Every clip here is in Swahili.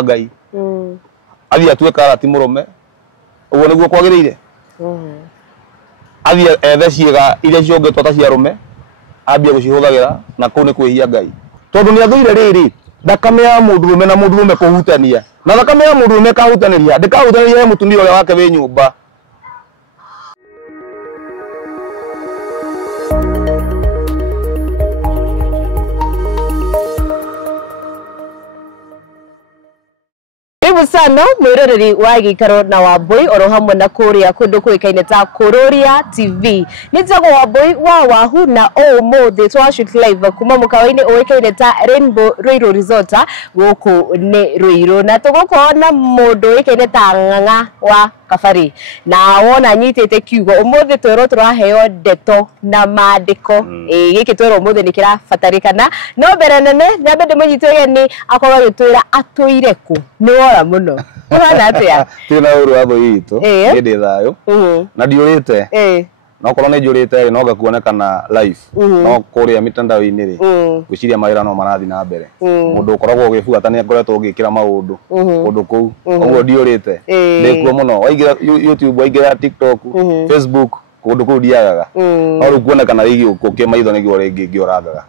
Ngai athi atue karati murume uguo niguo kwagirire athi ethe ciiga iria ciongetwo ta cia rume ambia gucihuthagira na kuu ni kwihia Ngai tondu ni athuire riri thakame ya mundurume na mundurume kuhutania na thakame ya mundurume kahutaniria ndikahutaniria mutumia uria wake wi nyumba sana mwiroreri wa Gikaro na Wambui oro hamwe na kuria kundu kuikaine ta Kururia TV nitagwo Wambui wa Wahu na umuthi twa shoot live kuma mukawaini uikaine ta Rainbow Ruiru Resort guku ni Ruiru na tugukona mundu uikaine ta Ng'ang'a wa Kabari na wona nyitete kiugo umuthi twero turaheo ndeto na maandiko giki twero umuthi nikira fatarikana no mbere nene nyambe ndimunyitwe ni akoga gitwira atuire ku ni wora muno urana atia tina uru abo yito ndi thayo na ndiurite no korwo ni njurite no gakuonekana live no kuria mitandao-ini ri gwiciria mawira no marathi na mbere mundu ukoragwo ugibuata ni akoretwo ugikira maundu kundu kuu oguo ndiurite ndikuo muno waigira YouTube waigira TikTok Facebook kundu kuu ndiagaga no ru kuonekana rigi ukuke maitho niguo ringi ngiorangaga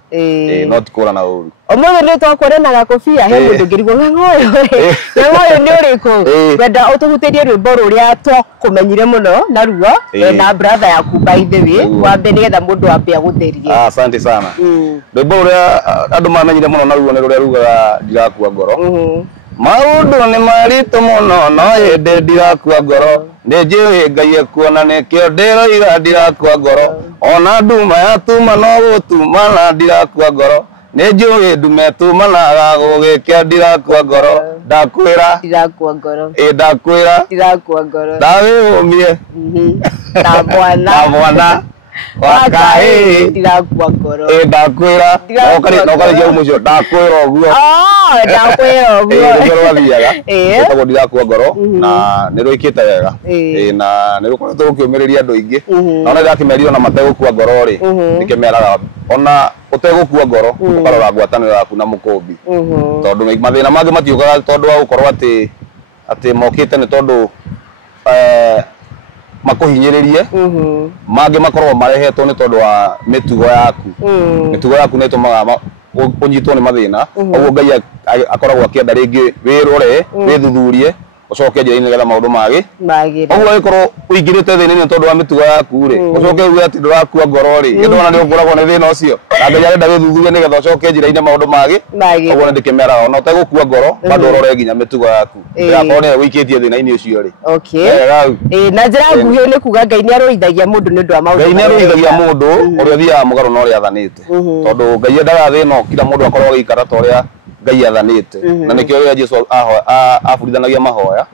no tikura na uru omuthi ni twakwerenaga kofia he mundu ngirigwo Ng'ang'oyo Ng'ang'oyo ni uriku wenda utugutirie rwimbo ruria twakumenyire muno na ruo na brother yaku by the way wambe nigetha mundu ambe agutherie asante sana rwimbo ruria andu mamenyire muno na ruo ni ruria rugaga ndirakua ngoro maundu ni marito muno no yende ndirakua ngoro nĩnjũĩ Ngai ekuona nĩkĩo ndĩroiga ndirakua ngoro ona nduma yatuma no gũtuma na ndirakua ngoro nĩnjũĩ ndume tumanaga gũgĩkĩa ndirakua ngoro ndakwĩra ndirakua ngoro ndakwĩra ndirakua ngoro ndawĩũmie na mwana wakaĩ ndirakua ngoro ndakwĩra nokarĩkia umucio ndakwĩra ũguo ndakwĩra ũguo nĩguo rwathiaga ĩtagwo ndirakua ngoro na nĩ rwĩkĩte wega na nĩ rũkoretwo rũkĩũmĩrĩria andũ aingĩ na ona ndakĩmeria ona mategũkua ngoro rĩ ndĩkĩmeraga ona utegũkua ngoro ũkarora ngwatanĩro yaku na mũkũmbi tondũ mathĩna mangĩ matiũkaga tondũ wa gũkorwo atĩ mokĩte nĩ tondũ makuhinyiririe mangĩ makorwo marehetwo nĩ tondũ wa mĩtugo yaku nĩ ĩtũmaga unyitwo nĩ mathĩna ũguo Ngai akoragwo akĩenda rĩngĩ wĩrore wĩthuthurie ucoke njĩra-inĩ nĩgetha maũndũ magĩre ũguo angĩkorwo ũingĩrĩte thĩna-inĩ tondũ wa mĩtugo yaku rĩ ucoke uge atĩ ndũrakua ngoro rĩ nĩndona nĩ ũkoragwo nĩ thĩna ũcio na Ngai arenda wĩthuthurie nĩgetha ucoke njĩra-inĩ maũndũ magĩre ũguo nĩ ndĩkĩmeraga ona ũtegũkua ngoro bado ũrore nginya mĩtugo yaku ndĩgakorwo nĩwe wĩikĩtie thĩna-inĩ ũcio rĩ na njĩra nguhĩ nĩ kuga Ngai nĩ arũithagia mũndũ nĩ ũndũ wa maũndũ Ngai nĩ arũithagia mũndũ ũrĩa ũthiaga mũgarũ na ũrĩa athanĩte tondũ Ngai endaga thĩna kila mũndũ akorwo agĩikara ta ũrĩa Ngai athanĩte na nĩkĩo rĩrĩa Jesũ aburithanagia mahoya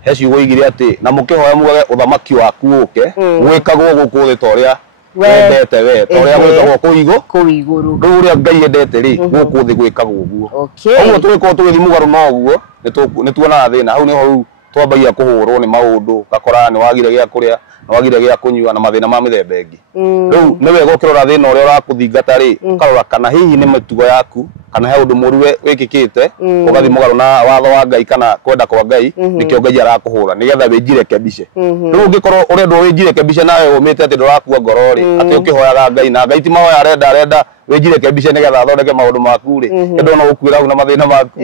he ciugo igire atĩ na mũkĩhoya mugage ũthamaki waku ũke gwĩkagwo gũkũ thĩ ta ũrĩa wendete we ta ũrĩa gwĩkagwo kũu igũrũ rĩu ũrĩa Ngai endete rĩ gũkũ thĩ gwĩkagwo ũguo ũguo tũgĩkorwo tũgĩthiĩ mũgarũ na ũguo nĩ tuonaga thĩna hau nĩho twambagia kũhũrwo nĩ maũndũ gakora nĩ wagire gĩa kũrĩa nĩ wagire gĩa kũnyua na mathĩna ma mĩthemba ĩngĩ rĩu nĩ wega ũkĩrora thĩna ũrĩa ũrakũthingata rĩ ũkarora kana hihi nĩ mĩtugo yaku kana he ũndũ mũru wĩkĩkĩte ũgathiĩ mũgarũ na watho wa Ngai kana kwenda kwa Ngai nĩkĩo Ngai arakũhũra nĩgetha wĩnjirekebishe rĩu ũngĩkorwo ũrenda wĩnjirekebishe nawe ũmĩte atĩ ndũrakua ngoro rĩ atĩ ũkĩhoyaga Ngai na Ngai ti mahoya arenda wĩnjirekebishe nĩgetha athondeke maũndũ maku rĩ ĩndũ no ũkuĩra hau na mathĩna maku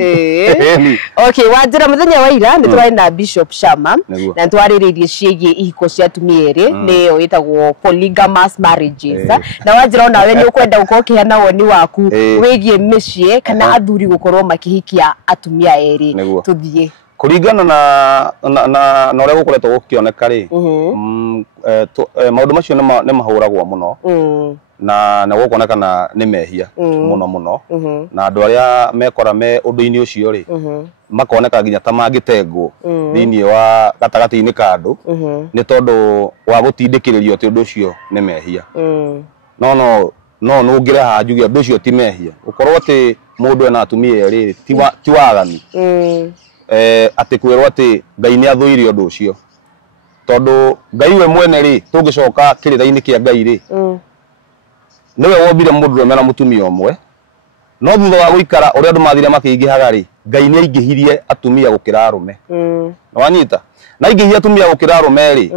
okay wanjĩra mũthenya wa ira nĩ twarĩ na Bishop Shama na twarĩrĩirie ciĩgiĩ ihiko cia atumia erĩ nĩyo ĩtagwo polygamous marriages na wanjĩra onawe nĩ ũkwenda gũkorwo ũkĩheana woni waku wĩgiĩ mĩciĩ kana athuri gũkorwo makĩhikia atumia erĩ tuthiĩ kũringana na ũrĩa gũkoretwo gũkĩoneka rĩ maũndũ macio nĩ mahũragwo mũno na gũkonekana nĩ mehia mũno na andũ arĩa mekora me ũndũ-inĩ ũcio rĩ makoneka nginya ta mangĩtengwo thĩinĩ wa gatagatĩ-inĩ ka andũ nĩ tondũ wa gũtindĩkĩrĩrio atĩ ũndũ ũcio nĩ mehia no nũngĩre haha njuge ũndũ ũcio ti mehia ũkorwo atĩ mũndũ ena atumia erĩ ti waganu atĩ kwĩrwo atĩ Ngai nĩ athũire ũndũ ũcio tondũ Ngai we mwene rĩ tũngĩcoka kĩrĩra-inĩ kĩa Ngai rĩ nĩwe wombire mũndũrũme na mũtumia ũmwe no thutha wa guikara uria andu mathire makiingihaga ri Ngai ni aingihirie atumia gukira arume wanyita na aingihirie atumia gukira arume ri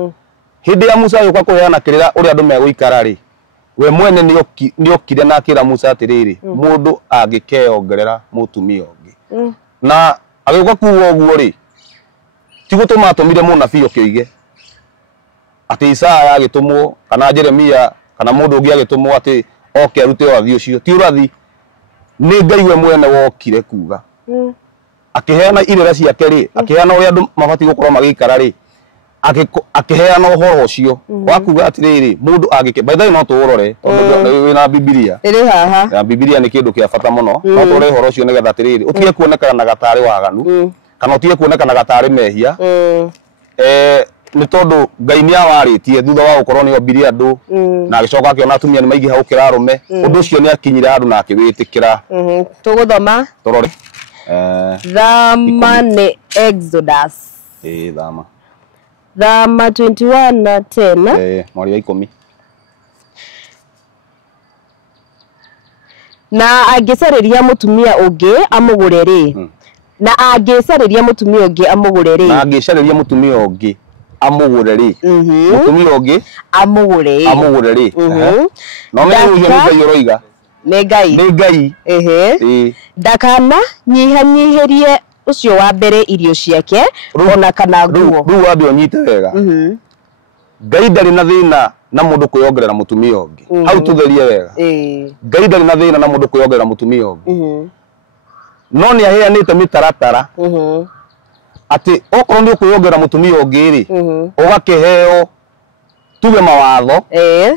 hindi ya Musa yuka kuheana kirira uria andu meguikara ri we mwene ni okire na akira Musa atiriri mundu angikeongerera mutumia ungi na agikuka kuwa uguo ri ti gutuma atumire munabii okioige ati Isaya agitumwo kana Jeremia kana mundu ungi agitumwo ati oke arute wathi ucio ti urathi ni Ngai we mwene wokire kuga akiheana irera ciake ri akiheana uria andu mabati gukorwo magikara ri akiheana uhoro ucio wakuga atiriri mundu agike by the way no tuurore tondu wina Biblia iri haha ya Biblia ni kindu kia bata muno no tuure uhoro ucio nigetha atiriri utige kuonekana na gatari waganu kana utige kuonekana gatari mehia ni tondu Ngai ni awaritie thutha wa gukorwo ni ombirie andu na agicoka akiona atumia ni maigiha gukira arume undu ucio ni akinyire andu na akiwitikira tuguthoma turore Thama ni Exodus Thama 21 na 10 mwari wa 10 na agicariria mutumia ungi amugure ri na agicariria mutumia ungi amugure ri na agicariria mutumia ungi amugure ri mutumia ungi amugure ri no me uyu ni Ngai uroiga ni Ngai ndakana nyihanyihirie ucio wa mbere irio ciake ona kana nguo ru wabe onyite wega Ngai ndari na thina na mundu kwiongerera mutumia ungi hau tutherie wega Ngai ndari na thina na mundu kwiongerera mutumia ungi no ni aheanite mitaratara ati okorwo ni kwiongerera mutumia ungi ri ugakiheo tuge mawatho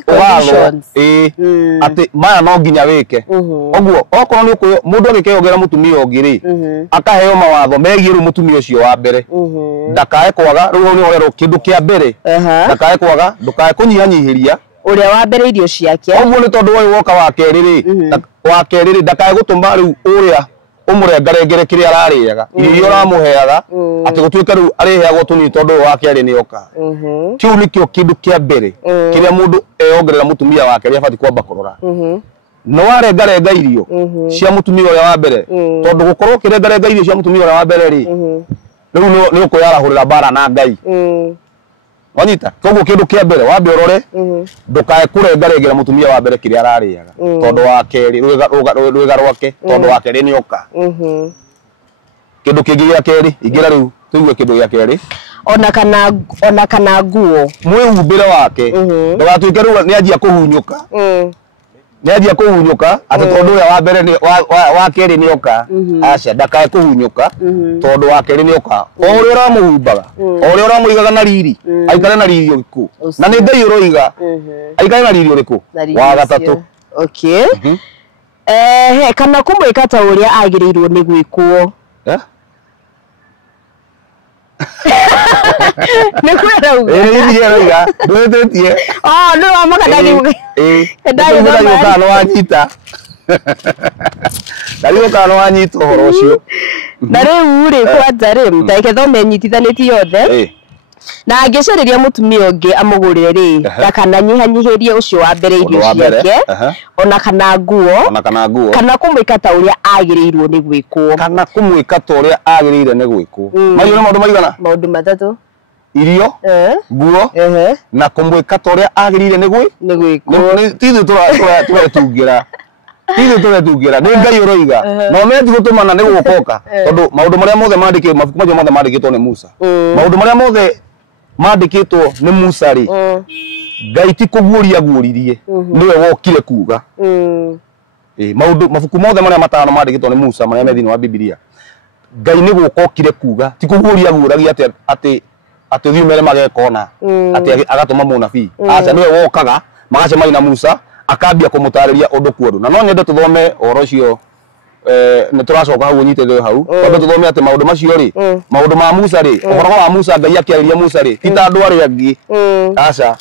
conditions ati maya no nginya wike oguo okorwo ni mundu agikeyongera mutumia ungi ri akaheo mawatho megie ru mutumia ucio wa mbere ndakae kwaga ru ni orero kindu kia mbere ndakae kwaga ndukae kunyihanyihiria uria wa mbere irio ciake oguo ni tondu we woka wa keriri ri ndakae gutuma ru uria umurengarengere kiria arariaga irio uramuheaga ati gutuika ru ariheagwo tuni tondu wa keri ni oka kiu nikio kindu kia mbere kiria mundu eongerera mutumia wake ria fati kwamba kurora no arengarenga irio cia mutumia uria wa mbere tondu gukorwo kirengarenga irio cia mutumia uria wa mbere ri riu ni ukuyarahurira bara na Ngai wanyita koguo kindu kia mbere wambe urore ndukae kurengarengera mutumia wa mbere kiria arariaga tondu wa keri rwiga rwake tondu wa keri ni oka kindu kingi gia keri ingira riu tuigue kindu gia keri ona kana nguo mwihumbire wake ndugatuike riu ni anjia kuhunyuka ati tondu ya wa mbere ni wa keri ni oka aca ndakae kuhunyuka tondu wa keri ni oka ori uramuhumbaga ori uramuigaga na riri aikare na riri uriku na ni Ngai uroiga aikare na riri uriku wa gatatu kana kumwika ta uria agirirwo ni gwikwo ni kwera uga ni roiga nduetetie no amakadagi ndari no wanyita ndari no wanyita horo ucio na riu ri kwanja ri mtaike thome nyitithaniti yothe na agicariria mutumia ungi amugurire ri ndakana nyihanyihirie ucio wa mbere irio ciake ona kana nguo kana kumwika ta uria agirirwo ni gwikwo ni gwikwo mayu na maundu maigana maundu matatu irio nguo na kumwika ta uria agirire ni gwikwo tithu turetungira ni Ngai uroiga no meti gutumana ni gukoka tondu maundu maria mothe mandikitwo mabuku macio mothe mandikitwo ni Musa maundu maria mothe mandikitwo ni Musa ri Ngai ti kuguria guuririe niwe wokire kuga mabuku mothe maria matano mandikitwo ni Musa maria methini wa Biblia Ngai ni gukokire kuga ti kuguria guuragia ati thiumere magekona ati agatuma munabii aca niwe wokaga magacemania na Musa akambia kumutariria undu kwodu na no nyende tuthome oro ucio ni turacoka hau nyitete hau tondu tuthome ati maundu macio ri maundu ma Musa ri uhoro wa Musa Ngai akiariria Musa ri ti ta andu ari angi aca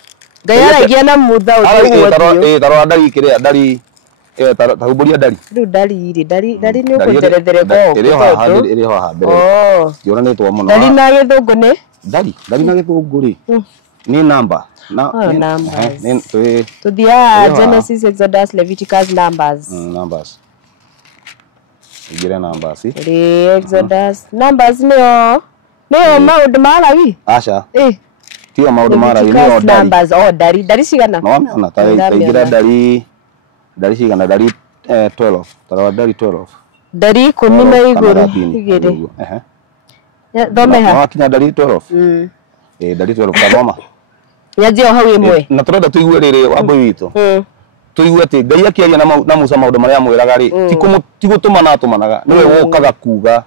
Ngai aragia na mutha ucio tarora ndari kiria ndari tahumburia ndari riu ndari ni ukujerethere bo iri haha mbere tionanitwo muno ndari na githungu ni ndari na githungu ri ni number numbers. 2 Genesis, Exodus, Leviticus, Numbers. Numbers. ingire numbers Exodus numbers nio maundu maragi acha tio maundu maragi nio numbers dari cigana no ta ingire dari cigana dari 12 tara dari 12 dari 10 na iguru igire thome ha kinya dari 12 dari 12 kathoma nyanjio hau imwe na turenda tuigue riri wambo witu tuigue ati Ngai akiaria na Musa maundu maria amwiraga ri ti gutumana atumanaga niwe wokaga kuga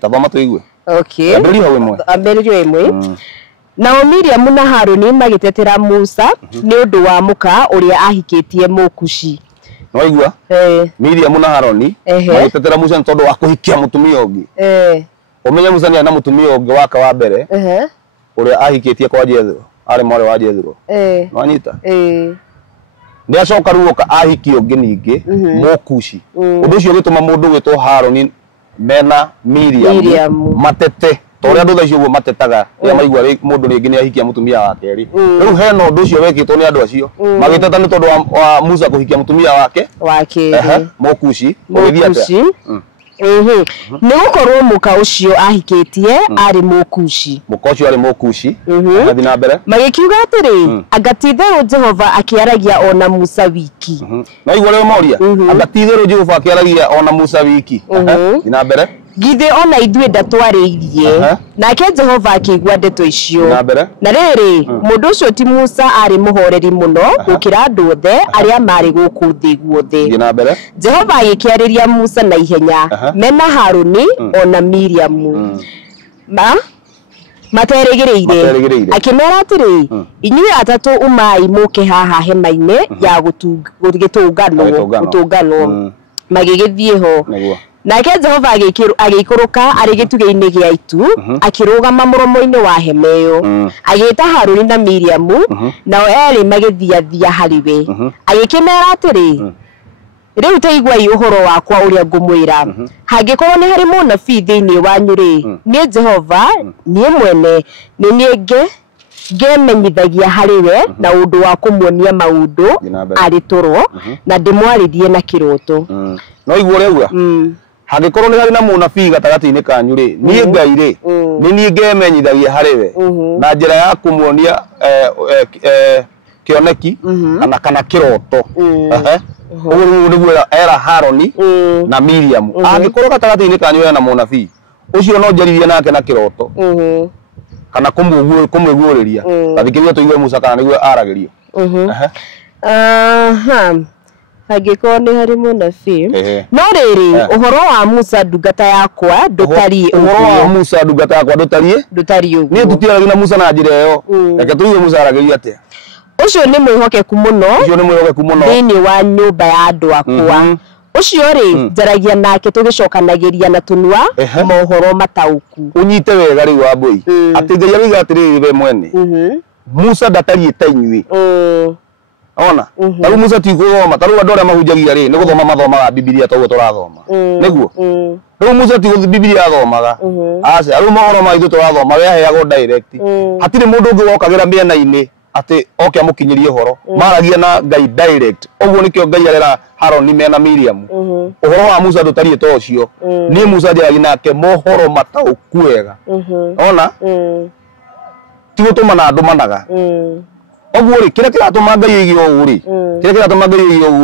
tathoma tuigue okay nduri hau imwe ambĩrĩrio imwe nao Miriam na Haruni magitetera Musa ni undu wa muka uria ahikitie Mũkushi no igua Miriam na Haruni magitetera Musa ni tondu wa kuhikia mutumia ungi umenye Musa ni na mutumia ungi waka wa mbere uria ahikitie kwa Jethro ari mwarĩ wa Jethro wanyita ni acoka ruoka ahiki ungi ningi Mũkushi undu ucio gituma mundu gwitwo Haruni mena Miriam matete toria ndu thacio matetaga ya maigua mundu ringi ni ahikia mutumia wake ri riu hena undu ucio wekitwo ni andu acio magiteta ni tondu wa Musa kuhikia mutumia wake Mũkushi ugithia ni gukorwo muka ucio ahikitie ari Mũkushi muka ucio ari Mũkushi athi na mbere magikiuga atiri agatitherũ Jehova akiaragia ona Musa wiki no igwa rĩo moria agatitherũ Jehova akiaragia ona Musa wiki na mbere githe ona ithuĩ ndatwarĩirie nake Jehova akĩigua ndeto icio na rĩrĩ mũndũ ũcio ti Musa arĩ mũhoreri mũno gũkĩra andũ othe arĩa marĩ gũkũ thĩ guothe Jehova agĩkĩarĩria Musa na ihenya mena Haruni ona Miriam materĩgĩrĩire akĩmera atĩrĩ inyuĩ atatũ umai mũke haha hema-inĩ ya gũtũnganwo magĩgĩthiĩ ho nake Jehova agĩikũrũka arĩ gĩtugĩ-inĩ gĩa itu akĩrũgama mũromo-inĩ wa hema ĩyo agĩĩta Haruni na Miriam nao erĩ magĩthiathia harĩwe agĩkĩmera atĩrĩ rĩu taiguai ũhoro wakwa ũrĩa ngũmwĩra hangĩkorwo nĩ harĩ mũnabii thĩinĩ wanyu rĩ niĩ Jehova niĩ mwene nĩ niĩ ngemenyithagia harĩwe na ũndũ wa kũmuonia maũndũ arĩ toro na ndĩmwarĩrie na kĩroto no igua rĩuga hangĩkorwo nĩ harĩ na mũnabii gatagatĩ-inĩ kanyu rĩ niĩ Ngai rĩ nĩ niĩ ngemenyithagia harĩwe na njĩra ya kũmuonia kĩoneki kana kĩroto ũguo nĩguo era Haruni na Miriam angĩkorwo gatagatĩ-inĩ kanyu hena mũnabii ucio no njaririe nake na kĩroto kana kumwiguũrĩria gathikĩrĩria tũigue Musa kana nĩguo aragĩrio hangĩkorwo nĩ harĩ mũnabii no rĩrĩ ũhoro wa Musa ndungata yakwa ndũtariĩ ũhoro wa Musa ndungata yakwa ndũtariĩ ũguo niĩ tũtiaragia na Musa na njĩra ĩyo reke tũigue Musa aragĩria atĩa ucio nĩ mwĩhokeku mũno thĩinĩ wa nyũmba ya andũ akwa ucio rĩ njaragia nake tũgĩcokanagĩria na tũnua mohoro mataũku unyite wega rĩu Wambui atĩ Ngai arauga atĩrĩrĩ we mwene Musa ndatariĩ ta inyuĩ ona tarĩu Musa ti gũthoma tarĩu andũ arĩa mahunjagia rĩ nĩ gũthoma mathomaga Biblia toguo tũrathoma nĩguo rĩu Musa ti Biblia athomaga aca rĩu mohoro ma ithuĩ tũrathoma we aheagwo direct hatirĩ mũndũ ũngĩ wokagĩra mĩena-inĩ ati oke amukinyirie horo maragia na Ngai direct oguo nikio Ngai arera Haruni mena Miriam uhoro wa Musa ndutariĩ ta ũcio ni Musa njaragia nake mohoro mataũku wega ona ti gũtũmana andũ managa oguo rĩ kĩrĩa kĩratũma Ngai aigire ũguo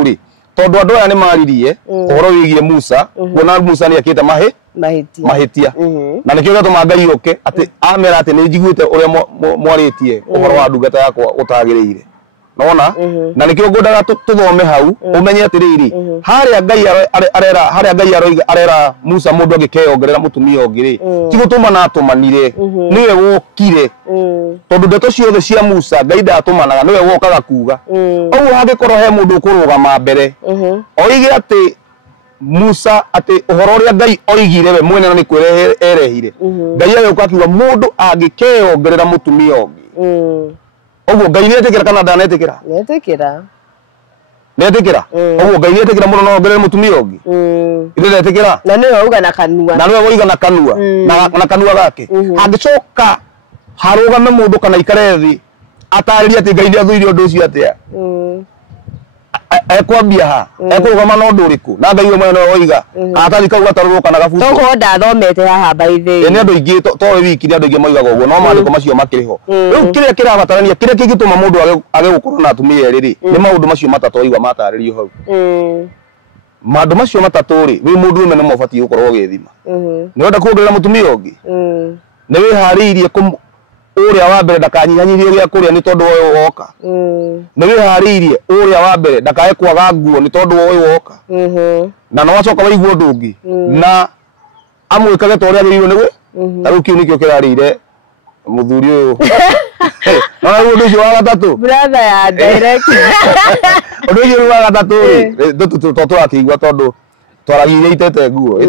rĩ tondũ andũ aya nĩ maririe ũhoro wĩgiĩ Musa kuona Musa nĩ akĩte mahĩtia na nĩkĩo gĩatũma Ngai oke atĩ amera atĩ nĩ njiguĩte ũrĩa mwarĩtie ũhoro wa ndungata yakwa ũtagĩrĩire nona na nĩkĩo ngwendaga tũthome hau ũmenye atĩrĩrĩ harĩa Ngai arera Musa mũndũ angĩkeyongerera mũtumia ũngĩ rĩ ti gũtũmana atũmanire nĩwe wokire tondũ ndeto ciothe cia Musa Ngai ndatũmanaga nĩwe wokaga kuga ũguo hangĩkorwo he mũndũ ũkũrũgama mbere oige atĩ Musa atĩ ũhoro ũrĩa Ngai oigire we mwene na nĩ kwĩrehe erehire Ngai agĩũka akiuga mũndũ angĩkeyongerera mũtumia ũngĩ oguo Ngai nĩetĩkĩra kana ndanetĩkĩra netĩkĩra oguo Ngai nĩetĩkĩra mũndũ no ongerere mũtumia ũngĩ ndetĩkĩra na nĩwe auga na kanua na kanua gake angĩcoka harũgame mũndũ kana ikare thĩ atarĩria atĩ Ngai nĩathũire ũndũ ũcio atĩa ekwambia ha ekurugama no nduriku na ngai we mwene oiga atari kauga taruruka na gabuto toko ndathomete haha baithe ni andu ingi to wiki ni andu ingi moigaga uguo no maandiko macio makiriho riu kiria kirabatarania kiria kingituma mundu age gukorwo na atumia eriri ni maundu macio matatu oigwa mataririo hau maundu macio matatu ri wi mundu umwe ni mobati gukorwo githima ni wenda kuongerera mutumia ungi ni wihariirie uria wa mbere ndakanyihanyirie gya kuria ni tondu woyo woka ni wihariirie uria wa mbere ndakae kwaga nguo ni tondu woyo woka na no wacoka waigua ndungi na amwikage to uria agiriro nigwe taru kiu nikio kirarire muthuri uyu na uyu ndio wa gatatu brother ya direct uyu wa gatatu ri to akigwa tondu twaragiire itete nguo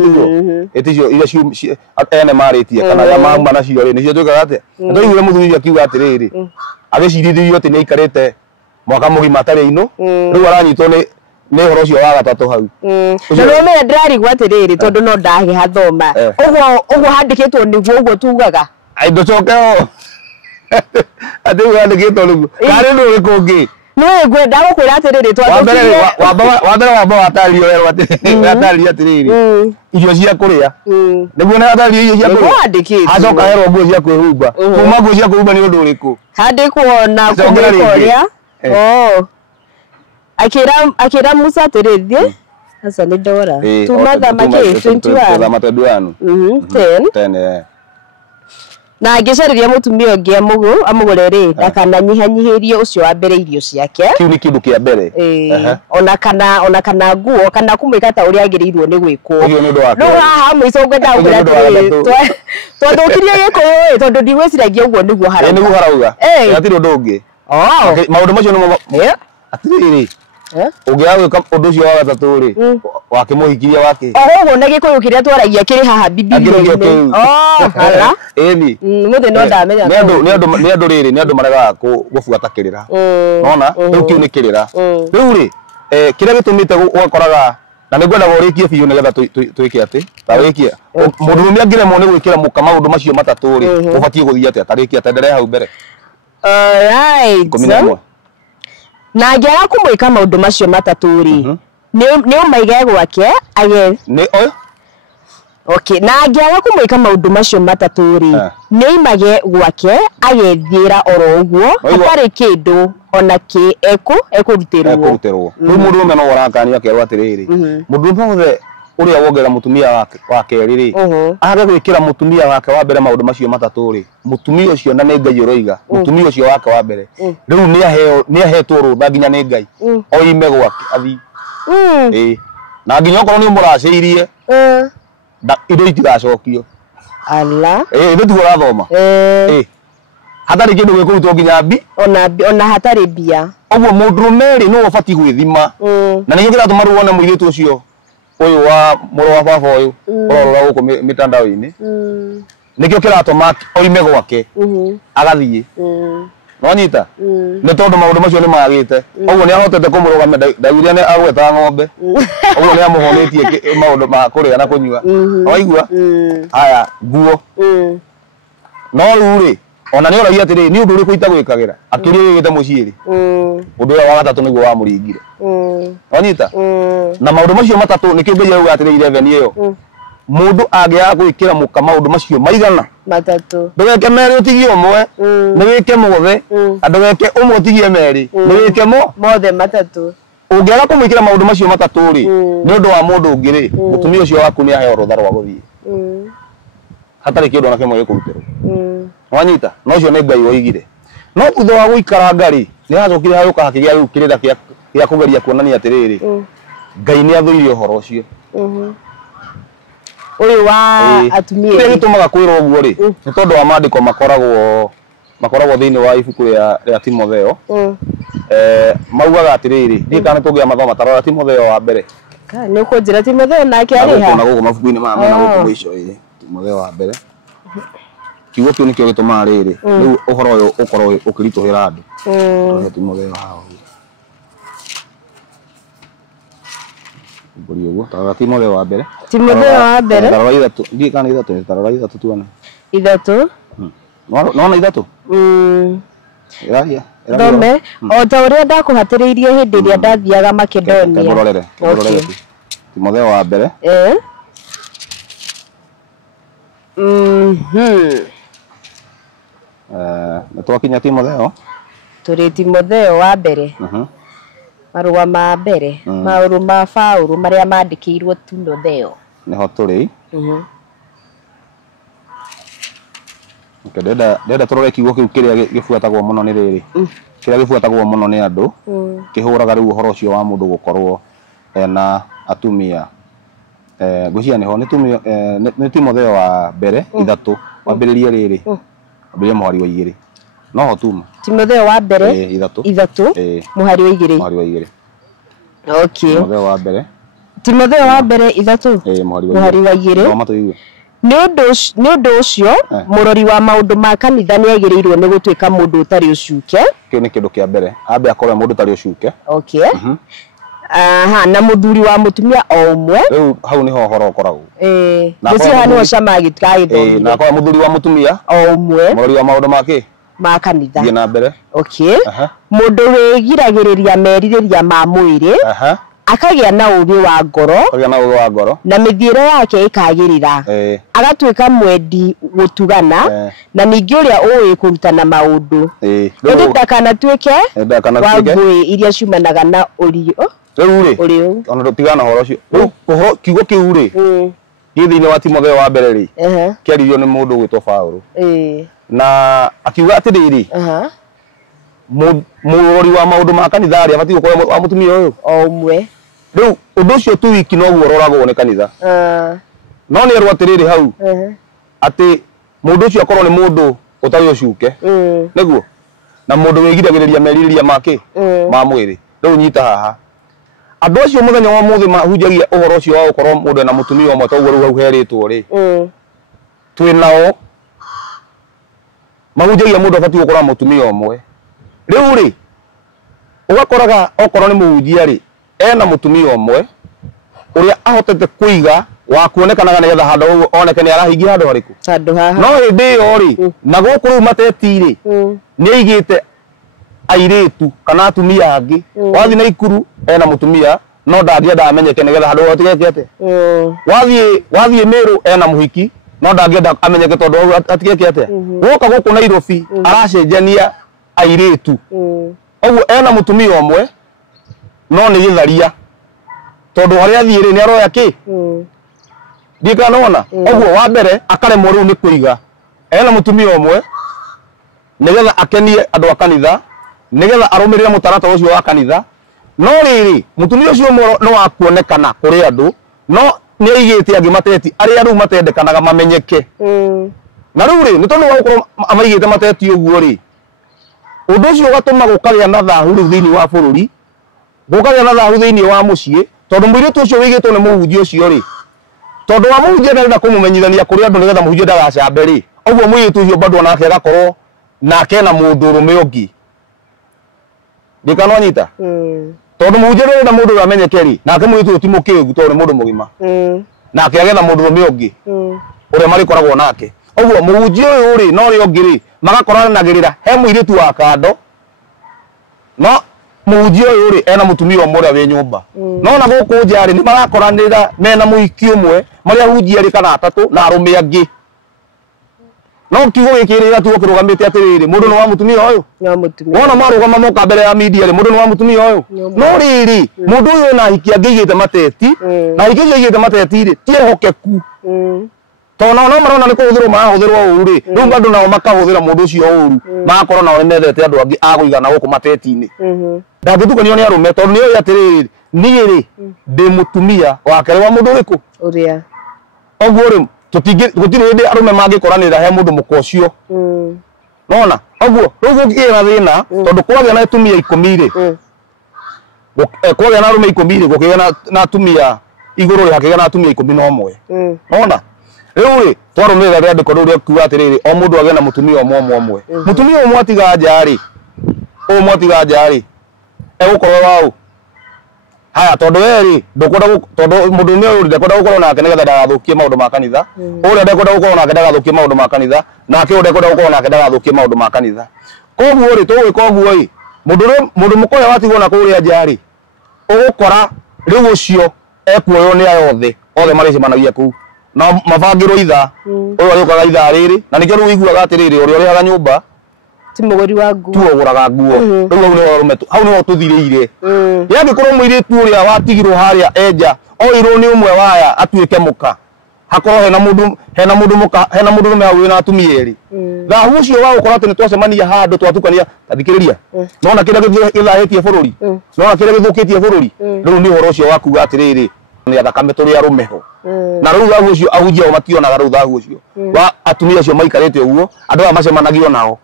iticio ira cio ene maritie kana ya mama na cio ri nicio twikaga atia ndoigire muthuri akiuga atiriri agicirithio ati ni ikarite mwaka mugima atari ino riu aranyitwo ni horo cio wa gatatu hau na no me ndirarigwa atiriri tondu no ndahe hathoma uguo handikitwo niguo uguo tugaga ai ndocoke o ati handikitwo niguo kari ndu ri kungi no ngwenda gukwira atiriri twathukirie wambere watario wero watario atiriri irio cia kuria niguo na watario irio cia kuria acoka hero nguo cia kwihumba kuma nguo cia kwihumba ni undu uriku handikwo na kuria akira Musa atirithie sasa ni ndora tumatha make 21 21 10 na ngicariria mutumia ungi amugure ri ndakananyihanyihirie ucio wa mbere irio ciake kiu ni kindu kia mbere ona kana nguo kana kumwika ta uria agirirwo ni gwikwo no haha mwico ngwenda kugira twathukirie gikuyu tondu ndigwiciragia uguo niguo harauga niguo harauga atiri undu ungi maundu macio ni atiriri ugia gwika undu ucio wa gatatu ri wakimuhikiria wake uguo na gikuyu kiria twaragia kiri haha bibilia hala eni muthe no ndamenya ni andu riri ni andu marega gubuata kirira nona riu kiu ni kirira riu ri kiria gitumite gwakoraga na nigwenda gorikie biu nigetha twike ati tarikia mundu rumia ngiremwo ni gwikira muka maundu macio matatu ri ubatie guthia ati atarikia tenderea hau mbere right na ngiaga kumwika maundu macio matatu ri ni umaige gwake age ni oyo okay na ngiaga kumwika maundu macio matatu ri ni image gwake agethira oro uguo atari kindu ona ki ekurutirwo ni mundu umwe no warakania akerwa atiriri mundu umwe uria wongera mutumia wake riri aga gwikira mutumia wake wa mbere maundu macio matatu ri mutumia ucio na ni ngai uroiga mutumia ucio wake wa mbere riu ni ahetwo rutha nginya ni ngai oime gwake athi na nginya okorwo ni muraceirie indo itigacokio ala ndio turathoma hatari kindu gwikutwo nginya ona hatari bia oguo mundrumeri no ubati gwithima na ningi kiratuma ruone muiritu ucio uyu wa muru wa baba uyu urorora guku mitandao-ini nikio kiratuma oime gwake agathie nonyita ni tondu maundu macio ni magite oguo ni ahotete kumurugamia ndagire ni agweta ng'ombe oguo ni amuhonetie maundu ma kuria na kunyua waigua haya nguo no ruri ona ni oragia atiri ni undu uriku itagwikagira akiria gigite muciiri undu wa gatatu niguo wa muringire nonyita na maundu macio matatu nikio ngai auga atiri 11 iyo mundu agia gwikira muka maundu macio maigana matatu ndugeke meri utigie umwe ni wike mothe andugeke umwe utigie meri ni wike mothe matatu ungiaga kumwikira maundu macio matatu ri ni undu wa mundu ungiri mutumia ucio waku ni aheo rutha rwa guthie hatari kindu na kimwe gikurutirwo wanyita no ucio ni ngai woigire no thutha wa guikara ngari ni acokire hayuka hakigia riu kirida kia kugeria kuonania atiriri ngai ni athuire uhoro ucio uyu wa atumia ni gitumaga kwirwo uguo ri ni tondu wa maandiko makoragwo thiini wa ibuku ria Timotheo maugaga atiriri ndikana tugia mathoma tarora Timotheo wa mbere ni kunjira Timotheo nake ari ha na guku mabuku-ini ma mena guku mwico Timotheo wa mbere kiugo kiu nikio gitumaga riri riu uhoro uyu ukorwo ukirituhira andu Timotheo hao buri uguo tarora Timotheo wa mbere tarora ithatu ndikana ithatu tarora ithatu tuone ithatu no ithatu thome o ta uria ndakuhatiriirie hindi iria ndathiaga Makedonia ngororere Timotheo wa mbere nitwakinya Timotheo turi Timotheo wa mbere marua ma mbere mauru ma Paulo maria mandikirwo Timotheo niho turi ndenda turore kiugo kiu kiria gifuatagwo muno ni riri kiria gifuatagwo muno ni andu kihuraga riu uhoro ucio wa mundu gukorwo na atumia gucia niho ni Timotheo wa mbere 3 wambiririe riri wambirie muhari wa 2 no tuma Timotheo wa mbere 3 muhari wa 2 okay Timotheo wa mbere 3 muhari wa 2 ni undu ucio murori wa maundu ma kanitha ni agirirwo ni gutuika mundu utari ucuke kio ni kindu kia mbere ambe akorwe mundu utari ucuke okay na muthuri wa mutumia o umwe riu hau niho horo ukoragwo gucio hani ocama gitikaithomire na kwa muthuri wa mutumia o umwe murori wa maundu make ma kanitha thie na mbere okay mundu wigiragiriria meririria ma mwiri akagia na ubi wa ngoro na mithiire yake ikagirira agatuika mwendi gutugana na ningi uria uwi kurutana maundu ndakana tuike wa ngui iria ciumanaga na urio riu ona tigana horo cio horo kiugo kiu ri githini wa Timotheo wa mbere ri kiaririo ni mundu gwitwo Paulo na akiuga atiriri murori wa maundu ma kanitha ri abati gukorwo wa mutumia uyu o umwe riu undu ucio tu wiki no guo roragwo ni kanitha no ni erwo atiriri hau ati mundu ucio akorwo ni mundu utari ucuke niguo na mundu wigiragiriria meririria make ma mwiri riu nyita haha andu acio muthenya wa muthi mahunjagia uhoro ucio wa gukorwo mundu na mutumia umwe toguo riu hau heritwo ri twinao mahunjagia mundu abati gukorwo mutumia umwe riu ri ugakoraga okorwo ni muhunjia ri ena mutumia umwe uria ahotete kuiga wa kuonekanaga nigetha handu oneke ni arahingia handu hariku no hindi yo ri na guku riu mateti ri ni aigite airitu kana atumia angi wathi na ikuru ena mutumia no ndangienda amenyeke nigetha handu otigekete wathi Meru ena muhiki no ndangienda amenyeke tondu atigekete guka guku Nairobi aracenjania airitu oguo ena mutumia umwe no ni githaria tondu haria thiire ni aroya ki ndikanona oguo wa mbere akaremwo riu ni kuiga ena mutumia umwe nigetha akenie andu a kanitha nigetha arumirire mutarata ucio wa kanitha no riri mutumia ucio no wa kuonekana kuri andu no ni aigite angi mateti aria riu matendekanaga mamenyeke na riu ri ni tondu wa gukorwo amaigite mateti uguo ri undu ucio ugatuma gukagia na thahu riu thiini wa bururi gukagia na thahu thiini wa mucii tondu mwiritu ucio wigitwo ni muhunjia ucio ri tondu wa muhunjia ndarenda kumumenyithania kuri andu nigetha muhunjia ndagacambe ri oguo mwiritu ucio bado onake agakorwo nake na mundu rume ungi ndikanonyita tondu muhunjia ndarenda mundu uria amenyeke ri nake mwiritu ti mukigu tondu ni mundu mugima nake agetha mundu rume ungi uria marikoragwo nake oguo muhunjia uyu ri no ri ungi ri magakoranagirira he mwiritu wa kando no muhunjia uyu ri ena mutumia umwe uria wi nyumba no na guku njari ni marakoranira mena muhiki umwe maria hunjia ri kana atatu na arume angi no kiugo gikirira tu kirugamite atiriri mundu ni wa mutumia uyu wona marugama moka mbere ya media ri mundu ni wa mutumia uyu no riri mundu uyu na hiki angigite mateti na hiki angigite mateti ri ti hokeku tona no marona ni kuhuthirwo mahuthirwo uru ri riu andu nao makahuthira mundu ucio uru magakorwo nao methete andu angi aguigana guku mateti-ini ndangitukanio ni arume tondu ni atiriri ni ri ndi mutumia wa kere wa mundu uriku uria oguo ri gutiri hindi arume mangikoranira he mundu mukocio nona oguo riu gukigira thina tondu kwagia na atumia 10 ri kwagia na arume 10 ri gukigia na atumia iguru ri hakigia na atumia 11 nona riu ri twarumira riandiko riu riukiuga atiriri o mundu agia na mutumia umwe mutumia umwe atiga njari umwe atiga njari egukorwo wau haya tondu weri ndukwenda tondu mundu ni uyu ndekwenda gukorwo nake nigetha ndagathukie maundu ma kanitha uria ndekwenda gukorwo nake ndagathukie maundu ma kanitha nake uria ndekwenda gukorwo nake ndagathukie maundu ma kanitha koguo ri tugwika uguo ri mundu mukoya watigwo na kuria njari ugukora riu ucio ekuoyo ni ayothe othe maricemanagia kuu na mabangirwo itha uyu ariokaga itha riri na nikio riu iguaga atiriri uri urihaga nyumba ti muguri wa nguo tu oguraga nguo riu hau ni tuthiriire yangikorwo muiritu uria watigirwo haria enja oirwo ni umwe waya atuike muka hakorwo hena mundu rume hau na atumia eri thahu ucio wa gukora ati ni twacemania handu twatukania tathikiriria nona kira githahitie bururi nona kira githukitie bururi riu ni uhoro ucio wakuga atiriri ni athakame turi arumeho na riu thahu ucio ahunjia o mationaga riu thahu ucio wa atumia acio maikarite uguo andu aya macemanagio nao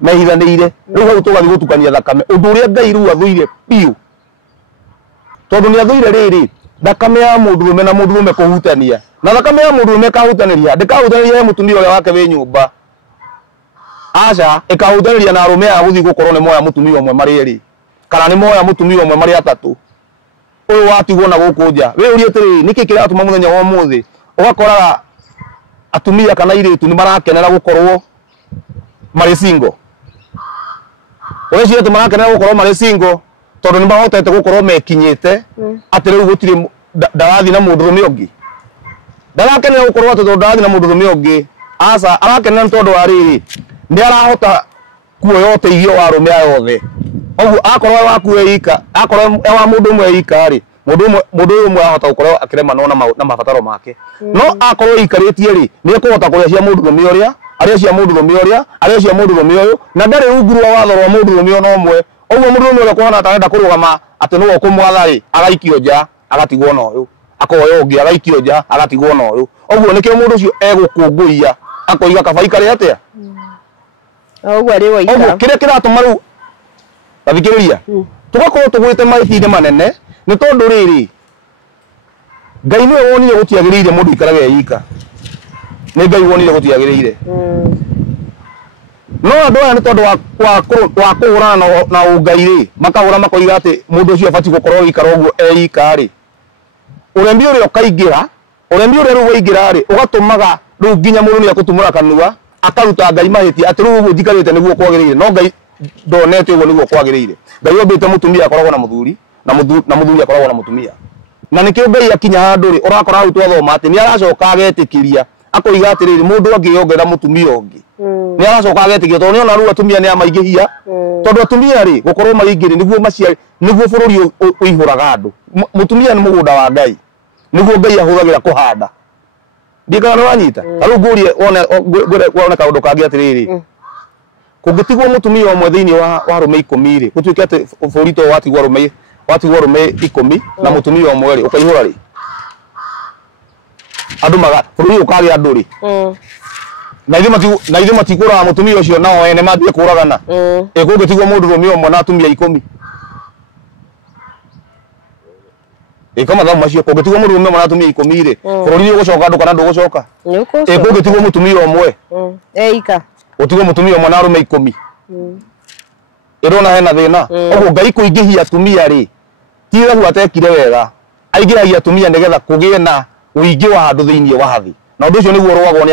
mehithanire riu hau tugathi gutukania thakame undu uria Ngai riu athuire piu tondu ni athuire riri thakame ya mundurume na mundurume kuhutania na thakame ya mundurume kahutaniria ndikahutaniria he mutumia uria wake wi nyumba aca ikahutaniria na arume a guthi gukorwo ni moya mutumia umwe mari eri kana ni moya mutumia umwe mari atatu uyu watigwo na guku nja we urie tiri niki kiratuma muthenya wa muthi ugakora atumia kana iritu ni marakenera gukorwo mari single weci marakenera gukorwo mari single tondu ni mahotete gukorwo mekinyite ati riu gutiri ndarathi na mundurume ungi ndarakenera gukorwo ati ndarathi na mundurume ungi aca arakenera tondu wa riri ni arahota kuoya uteithio wa arume ayothe ogu akorwo wakuwe ika akorwo wa mundu umwe ika ri mundu umwe ahota gukorwo akirema na mabataro make no akorwo ikaritie ri ni ekuhota kuria cia mundurume uria aria cia mundurume uria aria cia mundurume uyu na ndari unguru wa watho wa mundurume no umwe oguo mundurume uria kuhana tarenda kurugama ati no kumwatha ri agaikio nja agatigwo na uyu akoyo ungi agaikio nja agatigwo na uyu oguo nikio mundu ucio egukunguia akoiga kabai kari atia oguo ari woika oguo kire kiratuma riu tathikiriria tugakorwo tugwite maithine manene ni tondu riri Ngai ni wonire gutiagirire mundu ikarage yika ni Ngai wonire gutiagirire no andu aya ni tondu wa kuhurana na ungai ri makahura makoiga ati mundu ucio abati gukorwo ikara uguo eika ri urembi uria ukaingira urembi uria riu waingira ri ugatumaga riu nginya mundu ni akutumura kanua akaruta Ngai mahiti ati riu uguo njikarite niguo kwagirire no Ngai ndonete uguo niguo kwagirire Ngai ombite mutumia akoragwo na muthuri na muthuri akoragwo na mutumia na nikio Ngai akinya handu ri urakora hau twathoma ati ni aracoka agetikiria akoiga atiriri mundu angiongerera mutumia ungi ni aracoka agetikiria tondu ni ona riu atumia ni amaingihia tondu atumia ri gukorwo maingiri niguo maciari niguo bururi uihuraga andu mutumia ni mugunda wa Ngai niguo Ngai ahuthagira kuhanda ndikana wanyita riu ngurie wone kaundu kangi atiriri kungitigwo mutumia umwe thiini wa rume 10 ri gutuike ati burito watigwo rume 10 na mutumia umwe ri ukaihura ri andu maga bururi ukari andu ri na ithe matigura mutumia ucio nao ene mathie kuragana kungitigwo mundu rume umwe na atumia 10 kama thamu macio kungitigwo mundu rume umwe na atumia 10 ri bururi ni ugucoka andu kana ndugucoka kungitigwo mutumia umwe eika utigwo mutumia umwe na arume 10 irona hena thina oguo Ngai kuingihia atumia ri tira hu atekire wega aingiragia atumia nigetha kugie na uingi wa handu thiini wa hathi na undu ucio niguo rwagwo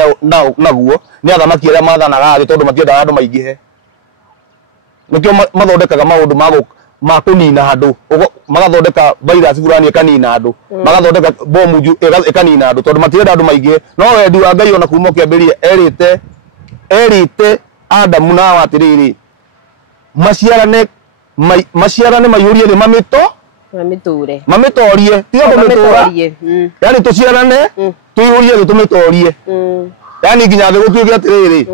naguo ni athamaki aria mathanaga thi tondu matiendaga andu maingihe nikio mathondekaga maundu ma kunina handu magathondeka virus fulani ikanina andu magathondeka bomu ikanina andu tondu matienda andu maingihe no wendi wa Ngai ona kuma kiambiria erite Adamu na watiriri maciarane maiyurie ni mamitorie tiga kumitura yani tuciarane tuiyurie tumitorie yani nginya thi gutuike atiriri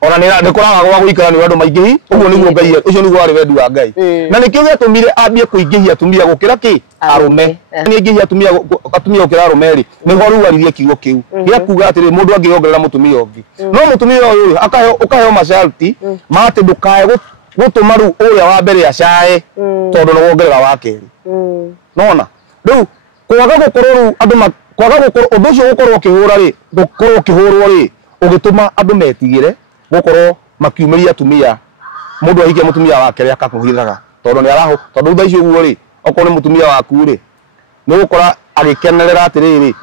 ona ni kuraga gwa guikara ni andu maingihi uguo niguo Ngai ucio niguo ari wendi wa Ngai na nikio getumire ambie kuingihia atumia gukira ki arume ni ingihia atumia gukira arume ri ni ho riu aririe kiugo kiu gia kuga atiri mundu angiongerera mutumia ungi no mutumia uyu ukaheo masharti mate ndukae gutuma riu uria wa mbere acae tondu no wongerera wa keri nona riu kwaga gukorwo riu andu kwaga gukorwo undu ucio gukorwo kihura ri gukorwo kihurwo ri ugituma andu metigire gukorwo makiumiria atumia mundu ahike mutumia wake ri akakuhithaga tondu ni araho tondu tha icio guo ri okorwo ni mutumia waku ri ni gukora agikenerera atiriri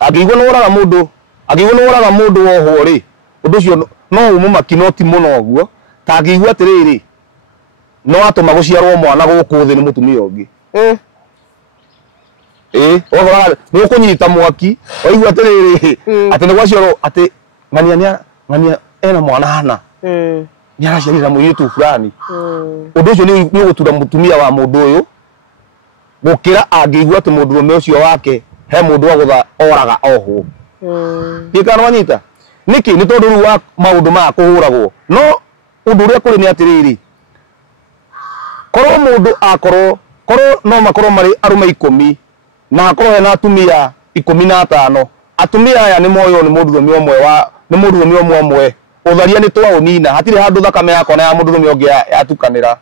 agigwo no uraga mundu woho ri undu ucio no umumaki no ti muno guo tangĩigua atĩrĩrĩ no atũma gũciarwo mwana gũkũ thĩ nĩ mũtumia ũngĩ nĩ ũkũnyita mwaki waigua atĩrĩrĩ atĩ nĩ gwaciarwo atĩ ng'ania ena mwana hana nĩ araciarĩra mũirĩtu fulani ũndũ ũcio nĩ ũgũtura mũtumia wa mũndũ ũyũ gũkĩra angĩigua atĩ mũndũrũme ũcio wake he mũndũ wa gũtha oraga ohwo gĩkana wanyita nĩkĩ nĩ tondũ rĩu wa maũndũ maya kũhũragwo no ũndũ ũrĩa kũrĩ nĩ atĩrĩrĩ korwo mũndũ akorwo no makorwo marĩ arũme 10 na akorwo hena atumia 15 atumia aya nĩ moyo nĩ mũndũrũme ũmwe ũtharia nĩ twaũnina hatirĩ handũ thakame yakona ya mũndũrũme ũngĩ yatukanĩra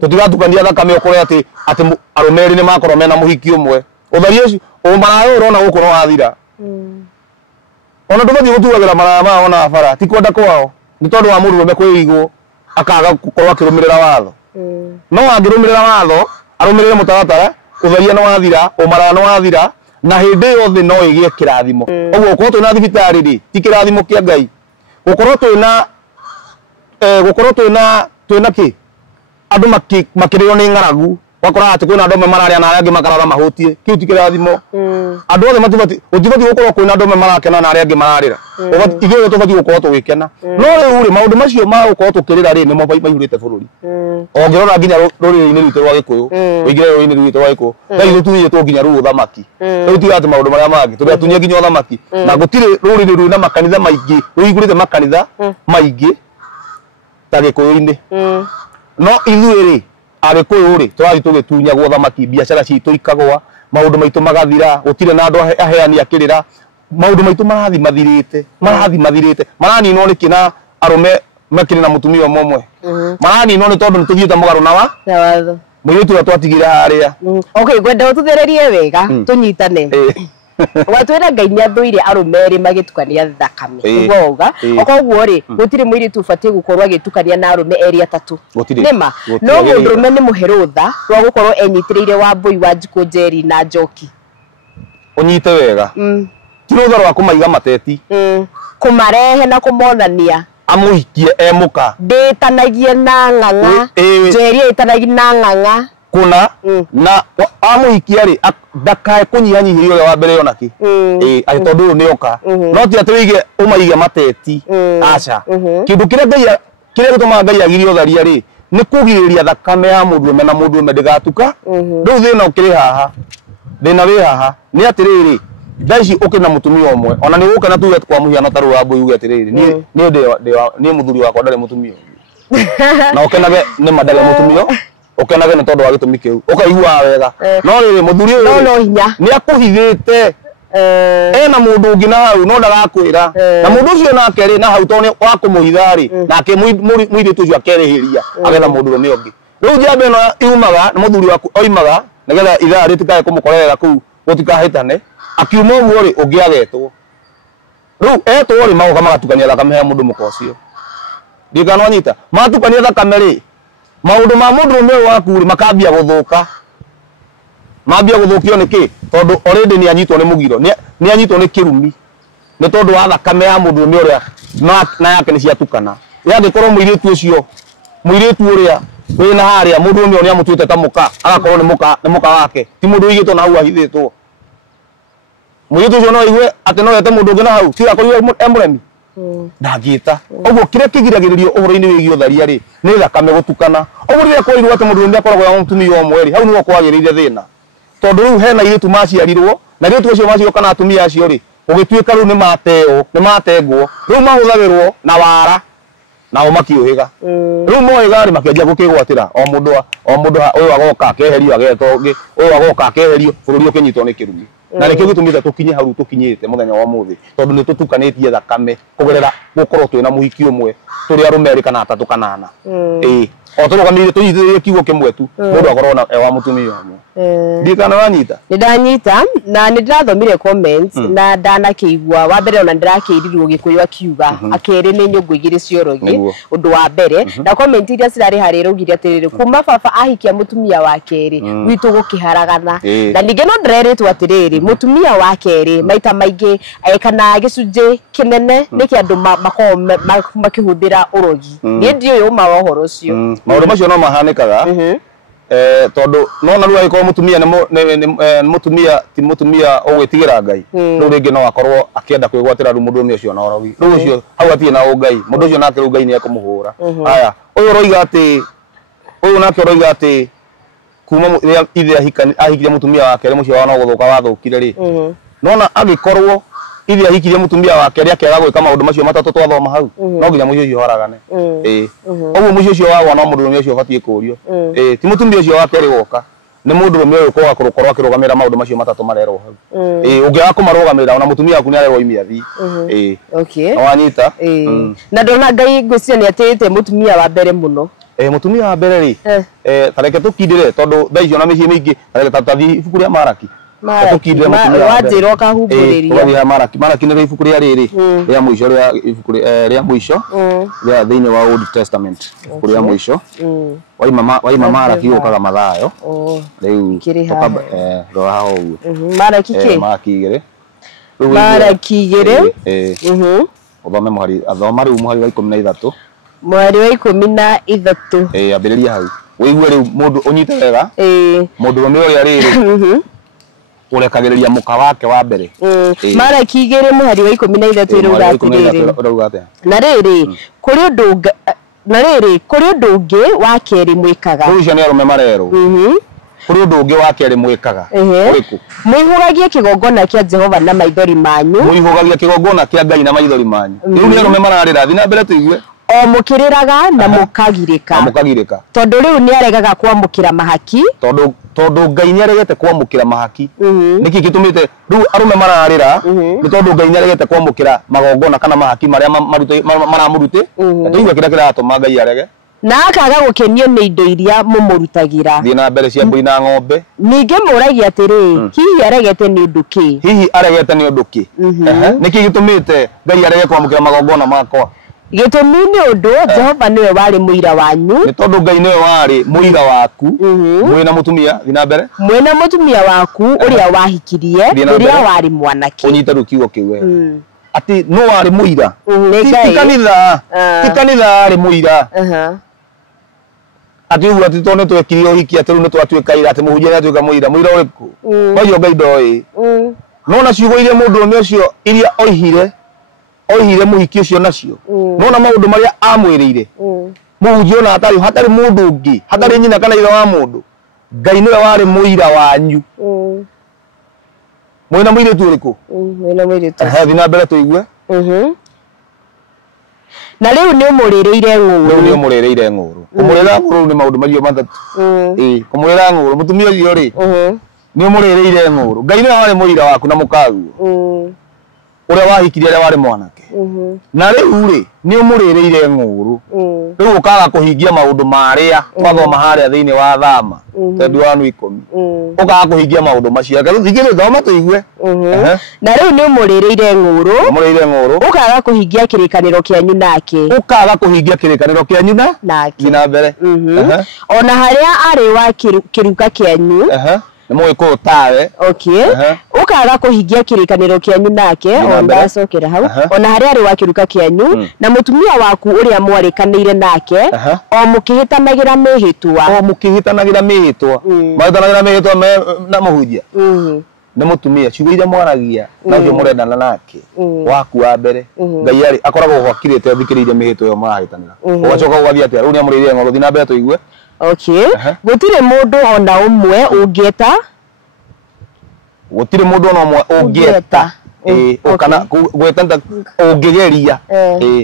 tũtigatukania thakame ũkore atĩ arũme erĩ nĩ makorwo mena mũhiki ũmwe ũtharia ũcio ũmaraya ũrona gũkũ no wathira ona ndũbathiĩ gũtuagĩra maraya mao na bara ti kwenda kwao nĩ tondũ wa mũndũrũme kwĩigwo akaga gũkorwo akĩrũmĩrĩra watho no angĩrũmĩrĩra watho arũmĩrĩre mũtaratara ũtharia nĩ wathira ũmaraya nĩ wathira na hĩndĩ ĩyo thĩ no ĩgĩe kĩrathimo ũguo gũkorwo twĩna thibitarĩ rĩ ti kĩrathimo kĩa Ngai gũkorwo twĩna kĩ andũ makĩrĩo nĩ ng'aragu wakora atĩ kwĩna andũ mararĩa na arĩa angĩ makarara mahũtie kĩu ti kĩrathimo andũ othe ũtibatiĩ gũkorwo kwĩna andũ marakena na arĩa angĩ mararĩra ithuĩ tũbatiĩ gũkorwo tũgĩkena no rĩu rĩ maũndũ macio ma gũkorwo tũkĩrĩra rĩ nĩmo maihũrĩte bũrũri ũngĩrora nginya rũrĩrĩ-inĩ rwitũ rwa Gĩkũyũ ũingĩre rũrĩrĩ-inĩ rwitũ rwa Gĩkũyũ Ngai gũtunyĩtwo nginya rĩu ũthamaki rĩu tiga atĩ maũndũ marĩa mangĩ tũrĩa tunye nginya ũthamaki na gũtirĩ rũrĩrĩ rwĩna makanitha maingĩ rũihũrĩte makanitha maingĩ ta Gĩkũyũ-inĩ no ithuĩ rĩ Agĩkũyũ rĩ tũrathiĩ tũgĩtunyagwo thamaki biacara citũ ikagwa maũndũ maitũ magathira gũtirĩ na andũ aheani akĩrĩra maũndũ maitũ marathi mathirĩte maraninwo nĩkĩ na arũme makĩrĩ na mũtumia ũmwe maraninwo nĩ tondũ nĩ tũthiĩte mũgarũ na watho mũirĩtu ũrĩa twatigire harĩa okay ngwenda ũtũthererie wega tũnyitane watwĩra Ngai nĩ athũire arũme erĩ magĩtukania thakame nĩguo uga okoguo rĩ gũtirĩ mũirĩtu ũbatiĩ gũkorwo agĩtukania na arũme erĩ atatũ nĩma no mũndũrũme nĩ mũhe rũtha rwa gũkorwo enyitĩrĩire Wambui, Wanjikũ, Njeri na Njoki ũnyite wega ti rũtha rwa kũmaiga mateti kũmarehe na kũmonania amũhikie mũka ndĩtanagie na ng'ang'a Njeri ĩtanagie na ng'ang'a kuna na amũhikia rĩ ndakae kũnyihanyihĩria ũrĩa wa mbere onaki atĩ tondũ ũyũ nĩ oka no ti atĩ wĩige ũmaige mateti aca kĩndũ kĩrĩa gĩtũmaga Ngai agire ũtharia rĩ nĩ kũgirĩrĩria thakame ya mũndũrũme na mũndũrũme ndĩgatuka rĩu thĩna ũkĩrĩ haha thĩna wĩ haha nĩ atĩrĩrĩ thaa ici ũkĩrĩ na mũtumia ũmwe ona nĩ ũgũkena tuge kwa mũhiano ta rũu Wambui uge atĩrĩrĩ niĩ mũthuri wakwa ndarĩ mũtumia na ũkenage nĩ ndarĩ mũtumia ũkenage nĩ tondũ wa gĩtũmi kĩu ũkaigua wega no rĩrĩ mũthuri ũyũ nĩ akũhithĩte ena mũndũ ũngĩ na hau no ndagakwĩra na mũndũ ũcio nake rĩ na hau tondũ wa kũmũhitha rĩ nake mũirĩtu ũcio akerĩhĩria agetha mũndũrũme ũngĩ rĩu njamba ĩno yumaga na mũthuri waku oimaga nĩgetha ithaa rĩtikae kũmũkorera kũu gũtikahĩtane akiuma ũguo rĩ ũngĩ agetwo rĩu etwo rĩ magoka magatukania thakame ya mũndũ mũka ũcio ndigana wanyita matukania thakame rĩ maũndũ ma mũndũrũme ũyũ waku rĩ makambia gũthũka mambia gũthũkio nĩkĩ tondũ already nĩ anyitwo nĩ mũgiro nĩ anyitwo nĩ kĩrumi nĩ tondũ wa thakame ya mũndũrũme ũrĩa na yake nĩ ciatukana yangĩkorwo mũirĩtu ũcio mũirĩtu ũrĩa wĩna harĩa mũndũrũme ũyũ nĩ amũtuĩte ta mũka agakorwo nĩ mũka wake ti mũndũ ũigĩtwo na hau ahithĩtwo mũirĩtu ũcio no aigue atĩ no ete mũndũ ũngĩ na hau ti akorirwo mũremi ndangĩta ũguo kĩrĩa kĩgiragĩrĩrio ũhoro-inĩ wĩgiĩ ũtharia rĩ nĩ thakame gũtukana ũguo rĩrĩa kwerirwo atĩ mũndũrũme akoragwo ya mũtumia ũmwe rĩ hau nĩho kwagĩrĩire thĩna tondũ rĩu hena airĩtu maciarirwo na airĩtu acio macioka na atumia acio rĩ ũgĩtuĩka rĩu nĩ matengwo rĩu mahũthagĩrwo na wara nao makĩũhĩga rĩu moĩga rĩ makĩanjia gũkĩgwatĩra o mũndũ ũyũ agoka akeherio agetwo ũngĩ ũyũ agoka akeherio bũrũri ũkĩnyitwo nĩ kĩrumi na nĩkĩo gĩtũmĩte tũkinye hau tũkinyĩte mũthenya wa ũmũthĩ tondũ nĩ tũtukanĩtie thakame kũgerera gũkorwo twĩna mũhiki ũmwe tũrĩ arũme erĩ kana atatũ kana ana o to kanire tunyitire kiugo kimwe tu mundu akorwo na wa mutumia amwe ndikana wanyita ndanyita na ndirathomire comments na ndanakeigua wa mbere ona ndirakirirwo gikuyu akiuga akere ni nyungu igiri ciorogi undu wa mbere na comment iria cirari hari rugire atiriri kuma baba ahikia mutumia wa keri witu gukiharagana na ninge no ndireretwo atiriri mutumia wa keri maita maingi kana gicunje kinene niki andu makihuthira urogi ni ndio yuma wa horo cio maundu macio no mahanikaga tondu nona ruwa iko mutumia ni mutumia ti mutumia ogwitigira ngai ru ringi no akorwo akienda kwigwatira ru mundu ucio na orogi ru ucio hau atie na ngai mundu ucio nake ru ngai ni akumuhura aya uyu roiga ati uyu nake roiga ati kuma ithe ahikirie mutumia wake ri mucio wa no guthuka wathukire ri nona agikorwo ithe ahikirie mutumia wake ri akega gwika maundu macio matatu twathoma hau no nginya mucio ucio horagane oguo mucio ucio wa no mundu ucio batie kurio ti mutumia ucio wake ri goka ni mundu ucio uko akorwo akirugamira maundu macio matatu marerwo hau ungiaga kumarugamira ona mutumia waku ni arerwo imia thi okay wanyita na ndona ngai ngwiciria ni atite mutumia wa mbere muno mutumia wa mbere ri tareke tukindire tondu thaicio na micii mingi tareke tatathi ibuku ria Maraki tukindire mutumia wajiro kahumburiria ya Maraki ni ibuku ria riri ria muico ria ibuku ria muico ria thiini wa Old Testament ibuku ria muico waima Maraki ukaga mathayo riu ro hao uguo Maraki ki Maraki igiri Maraki igiri uthome muhari athoma riu muhari wa 13 mwari wa 13 ambiriria hau wigue riu mundu unyite wega mundu ume uria riri urekagiriria muka wake wa mbere Maraki igiri muhari wa 13 iruga atia na riri kuri undu kuri undu ungi wa keri mwikaga ucio ni arume marero kuri undu ungi wa keri mwikaga uriku muihugagie kigongona kia Jehova na maithori manyu muihugagie kigongona kia Ngai na maithori manyu riu ni arume mararira thina mbere tuigue o mukiriraga na mukagirika tondu riu ni aregaga kwamukira mahaki tondu Ngai ni aregete kwamukira mahaki niki gitumite riu arume mararira ni tondu Ngai ni aregete kwamukira magongona kana mahaki maria maramurute tuigue kira kiratuma Ngai arege na akaga gukenio ni indo iria mumurutagira thina mbere cia mbui na ng'ombe ninge muragia atiri hihi aregete ni undu ki niki gitumite Ngai arege kwamukira magongona makwa gitumi ni undu Jehova niwe wari muira wanyu ni tondu Ngai niwe wari muira waku mwina mutumia thina mbere mwina mutumia waku uria wahikirie uria wari mwanake unyita rukiugo kiwe ati no wari muira ti kanitha ari muira ati ugu ati tone twekiri ohiki ati runo twatuika ira ati muhunjia atuika muira uriku wayo Ngai ndoi no na ciugo iria mundu ume ucio iria oihire muhiki ucio nacio no na maundu maria amwirire muhunjia na hatari mundu ungi hatari nyina kana ira wa mundu Ngai niwe wari muira wanyu mwina muire tu uriku mwina muire tu thina mbere tuigue na riu ni umurireire ng'uru umurira ng'uru ni maundu mario matatu umurira ng'uru mutumia ucio ri ni umurireire ng'uru Ngai niwe wari muira waku na mukaguo uria wahikirie aria wari mwanake na riu ri ni umurireire ng'uru riu ukaga kuhingia maundu maria twathoma haria thiini wa Thama 10 ukaga kuhingia maundu macio thigire thoma tuigue na riu ni umurireire ng'uru ukaga kuhingia kirikaniro kianyu nake na mbere ona haria ari wa kiruka kianyu ni mwiko tawe ukaga kuhingia kirikaniro kianyu nake onda cokera hau ona haria ari wa kiruka kianyu na mutumia waku uria mwarikanire nake o mukihitanagira mihitwa na muhunjia ni mutumia ciugo iria mwaragia na ucio murendana nake waku wa mbere Ngai ari akoragwo gwakirite athikiriire mihitwa yo murahitanira ugacoka ugathia atia riu ni amurire ng'oro thina mbere tuigue gutire mundu ona umwe ungieta kana gweta ungigeria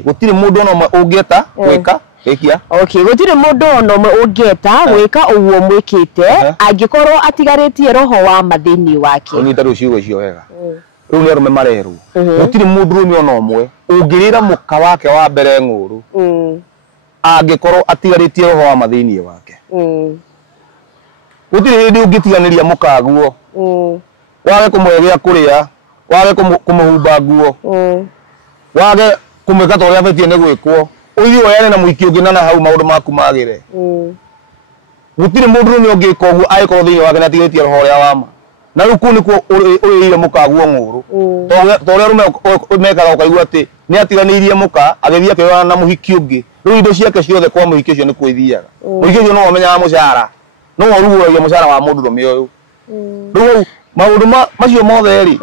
gutire mundu ona umwe ungieta gwika gutire mundu ona umwe ungieta gwika uguo mwikite angikorwo atigaritie roho wa mathini wake unyita ruciugo icio wega riu ni arume marerwo gutire mundu rume ona umwe ungirira muka wake wa mbere ng'uru angikorwo atigarĩtie roho wa mathĩinĩ wake gũtirĩ hĩndĩ ũngĩtiganĩria mũkaguo wage kũmũhe gĩa kũrĩa wage kũmũhumba nguo wage kũmwĩka ta ũrĩa abatiĩ nĩ gwĩkwo ũthiĩ woyane na mũiki ũngĩ na hau maũndũ maku magĩre gũtirĩ mũndũ ũmwe ũngĩka ũguo angĩkorwo thĩinĩ wake nĩatigarĩtie roho ũrĩa wa ma na rĩu kũu nĩkuo ũrĩire mũkaguo ng'ũrũ ta ũrĩa arũme mekaga ũkaigua atĩ nĩatiganĩirie mũka agĩthiĩ akĩoyana na mũhiki ũngĩ rĩu indo ciake ciothe kwa mũhiki ũcio nĩ kwĩthiaga mũhiki ũcio no amenyaga mũcara no ũrugũragia mũcara wa mũndũrũme ũyũ rĩu maũndũ macio mothe rĩ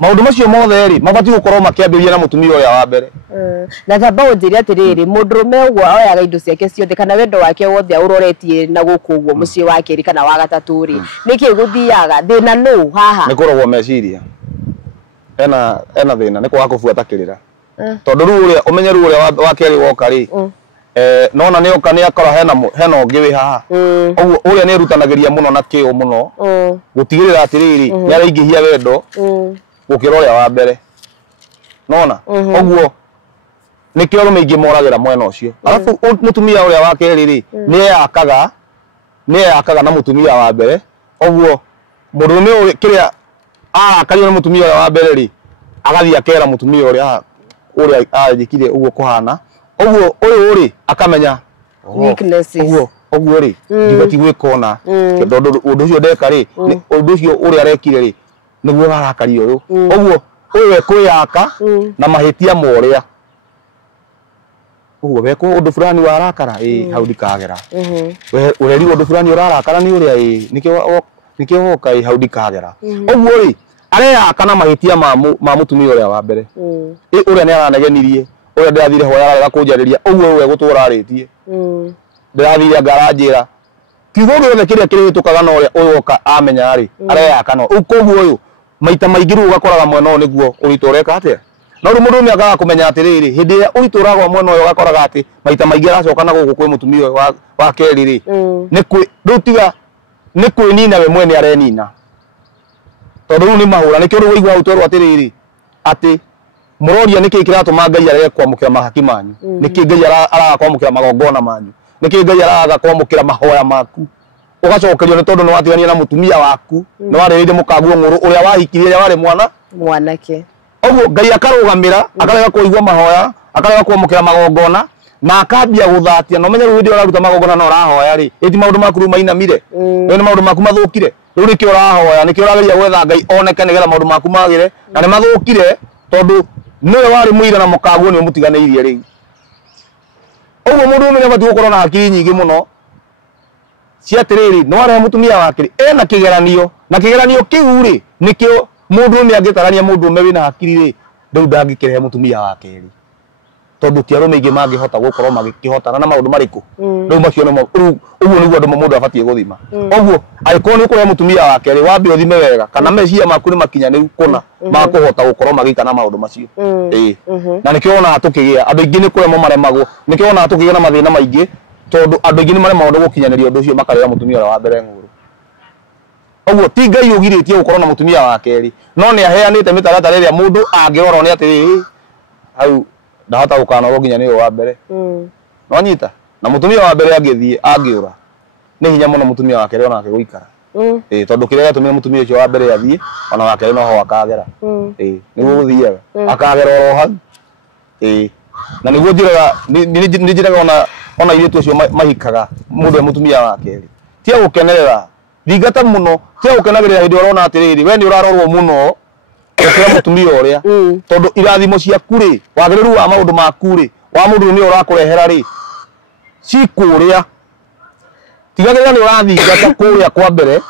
maũndũ macio mothe rĩ mabatiĩ gũkorwo makĩambĩrĩria na mũtumia ũrĩa wa mbere na tamba ũnjĩre atĩrĩrĩ mũndũrũme ũguo oyaga indo ciake ciothe kana wendo wake wothe ũroretie na gũkũ ũguo mũciĩ wa kerĩ kana wa gatatũ rĩ nĩkĩ gũthiaga thĩna nũ haha nĩ kũrogwo meciria ena thĩna nĩ kwaga kũbuata kĩrĩra tondũ rĩu ũrĩa ũmenye rĩu ũrĩa wa kerĩ woka rĩ nona nĩ oka nĩ akora hena ũngĩ wĩ haha ũguo ũrĩa nĩ erutanagĩria mũno na kĩo mũno gũtigĩrĩra atĩrĩrĩ nĩ araingĩhia wendo gũkĩra ũrĩa wa mbere nona ũguo nĩkĩo arũme aingĩ moragĩra mwena ũcio alafu mũtumia ũrĩa wa kerĩ rĩ nĩ eyakaga na mũtumia wa mbere ũguo mũndũrũme ũrĩa kĩrĩa arakario nĩ mũtumia ũrĩa wa mbere rĩ agathiĩ akera mũtumia ũrĩa anjĩkire ũguo kũhana ũguo ũyũ rĩ akamenya ũguo rĩ ndibatiĩ gwĩka ũna tondũ ũndũ ũcio ndeka rĩ ũndũ ũcio ũrĩa arekire rĩ nĩguo arakaria ũyũ ũguo ũyũ ekwĩyaka na mahĩtia morĩa ũguo wekwo ũndũ fulani warakara hau ndikagera ũrerirwo ũndũ fulani ũrarakara nĩ ũrĩa nĩkĩo woka hau ndikagera ũguo rĩ areyaka na mahĩtia ma mũtumia ũrĩa wa mbere ũrĩa nĩ aranegenirie ũrĩa ndĩrathire hoya ararega kũnjarĩria ũguo we gũtũra arĩtie ndĩrathire ngaranjĩra kiugo gĩothe kĩrĩa kĩrĩhĩtũkaga na ũrĩa ũyũ woka amenya rĩ areyaka no koguo ũyũ maita maingĩ rĩu ũgakoraga mwena ũyũ nĩguo ũritũ ũreka atĩa no rĩu mũndũ nĩagaga kũmenya atĩrĩrĩ hĩndĩ ĩrĩa ũritũ ũragwa mwena ũyũ ũgakoraga atĩ maita maingĩ aracoka na gũkũ kwĩ mũtumia ũyũ wa kerĩ rĩ rĩu tiga nĩ kwĩnina we mwene arenina tondũ rĩu nĩ mahũra nĩkĩo rĩu waigua hau twerwo atĩrĩrĩ atĩ mũroria nĩkĩ kĩratũma Ngai arege kwamũkĩra mahaki manyu nĩkĩ Ngai araga kwamũkĩra magongona manyu nĩkĩ Ngai araga kwamũkĩra mahoya maku ũgacokerio nĩ tondũ nĩ watigania na mũtumia waku nĩ warĩrĩire mũkaguo ng'ũrũ ũrĩa wahikirie ũrĩa warĩ mwanake ũguo Ngai akarũgamĩra akarega kũigua mahoya akarega kwamũkĩra magongona na akambia gũthatia na ũmenye rĩu hĩndĩ ũraruta magongona na ũrahoya rĩ ĩti maũndũ maku rĩu mainamire rĩu nĩ maũndũ maku mathũkire rĩu nĩkĩo ũrahoya nĩkĩo ũrageria gwetha Ngai oneke nĩgetha maũndũ maku magĩre na nĩ mathũkire tondũ nĩwe warĩ mũira na mũkaguo nĩ mũtiganĩirie rĩu ũguo mũndũ ũmwe nĩabatiĩ gũkorwo na hakiri nyingĩ mũno cia atĩrĩrĩ nĩ warehe mũtumia wake ena kĩgeranio na kĩgeranio kĩu rĩ nĩkĩo mũndũ ũmwe angĩtarania mũndũ ũmwe wĩna hakiri rĩ rĩu ndangĩkĩrehe mũtumia wake rĩ tondũ ti arũme aingĩ mangĩhota gũkorwo magĩkĩhotana na maũndũ marĩkũ rĩu macio nĩmo ũguo nĩguo andũ mũndũ abatiĩ gũthima ũguo angĩkorwo nĩ ũkũrehe mũtumia wake rĩ wambe ũthime wega kana meciria maku nĩ makinyanĩru kũna makũhota gũkorwo magĩika na maũndũ macio na nĩkĩo wonaga tũkĩgĩa andũ aingĩ nĩ kũremwo maremagwo nĩkĩo wonaga tũkĩgĩa na mathĩna maingĩ tondũ andũ aingĩ nĩ maremagwo nĩ gũkinyanĩria ũndũ ũcio makarera mũtumia ũrĩa wa mbere ng'ũrũ ũguo ti Ngai ũgirĩtie gũkorwo na mũtumia wa kerĩ no nĩ aheanĩte mĩtaratara ĩrĩa mũndũ angĩrora nĩ atĩrĩrĩ hau ndahota gũkanorwo nginya nĩ wa mbere no nyita na mũtumia wa mbere angĩthiĩ angĩũra nĩ hinya mũno mũtumia wa kerĩ onake gũikara tondũ kĩrĩa gĩatũmire mũtumia ũcio wa mbere athiĩ ona wa kerĩ noho akagera nĩguo gũthiaga akagera oro hau na nĩguo njĩraga ona airĩtu acio mahikaga mũndũ mũtumia wa kerĩ tia gũkenerera thingata mũno tia gũkenagĩrĩra hĩndĩ ũrona atĩrĩrĩ we nĩ ũrarorwo mũno gũkĩra mũtumia ũrĩa tondũ irathimo ciaku rĩ wagĩrĩru wa maũndũ maku rĩ wa mũndũ nĩ ũrakũrehera rĩ cikũrĩa tigagĩrĩra nĩ ũrathingata kũrĩa kwa mbere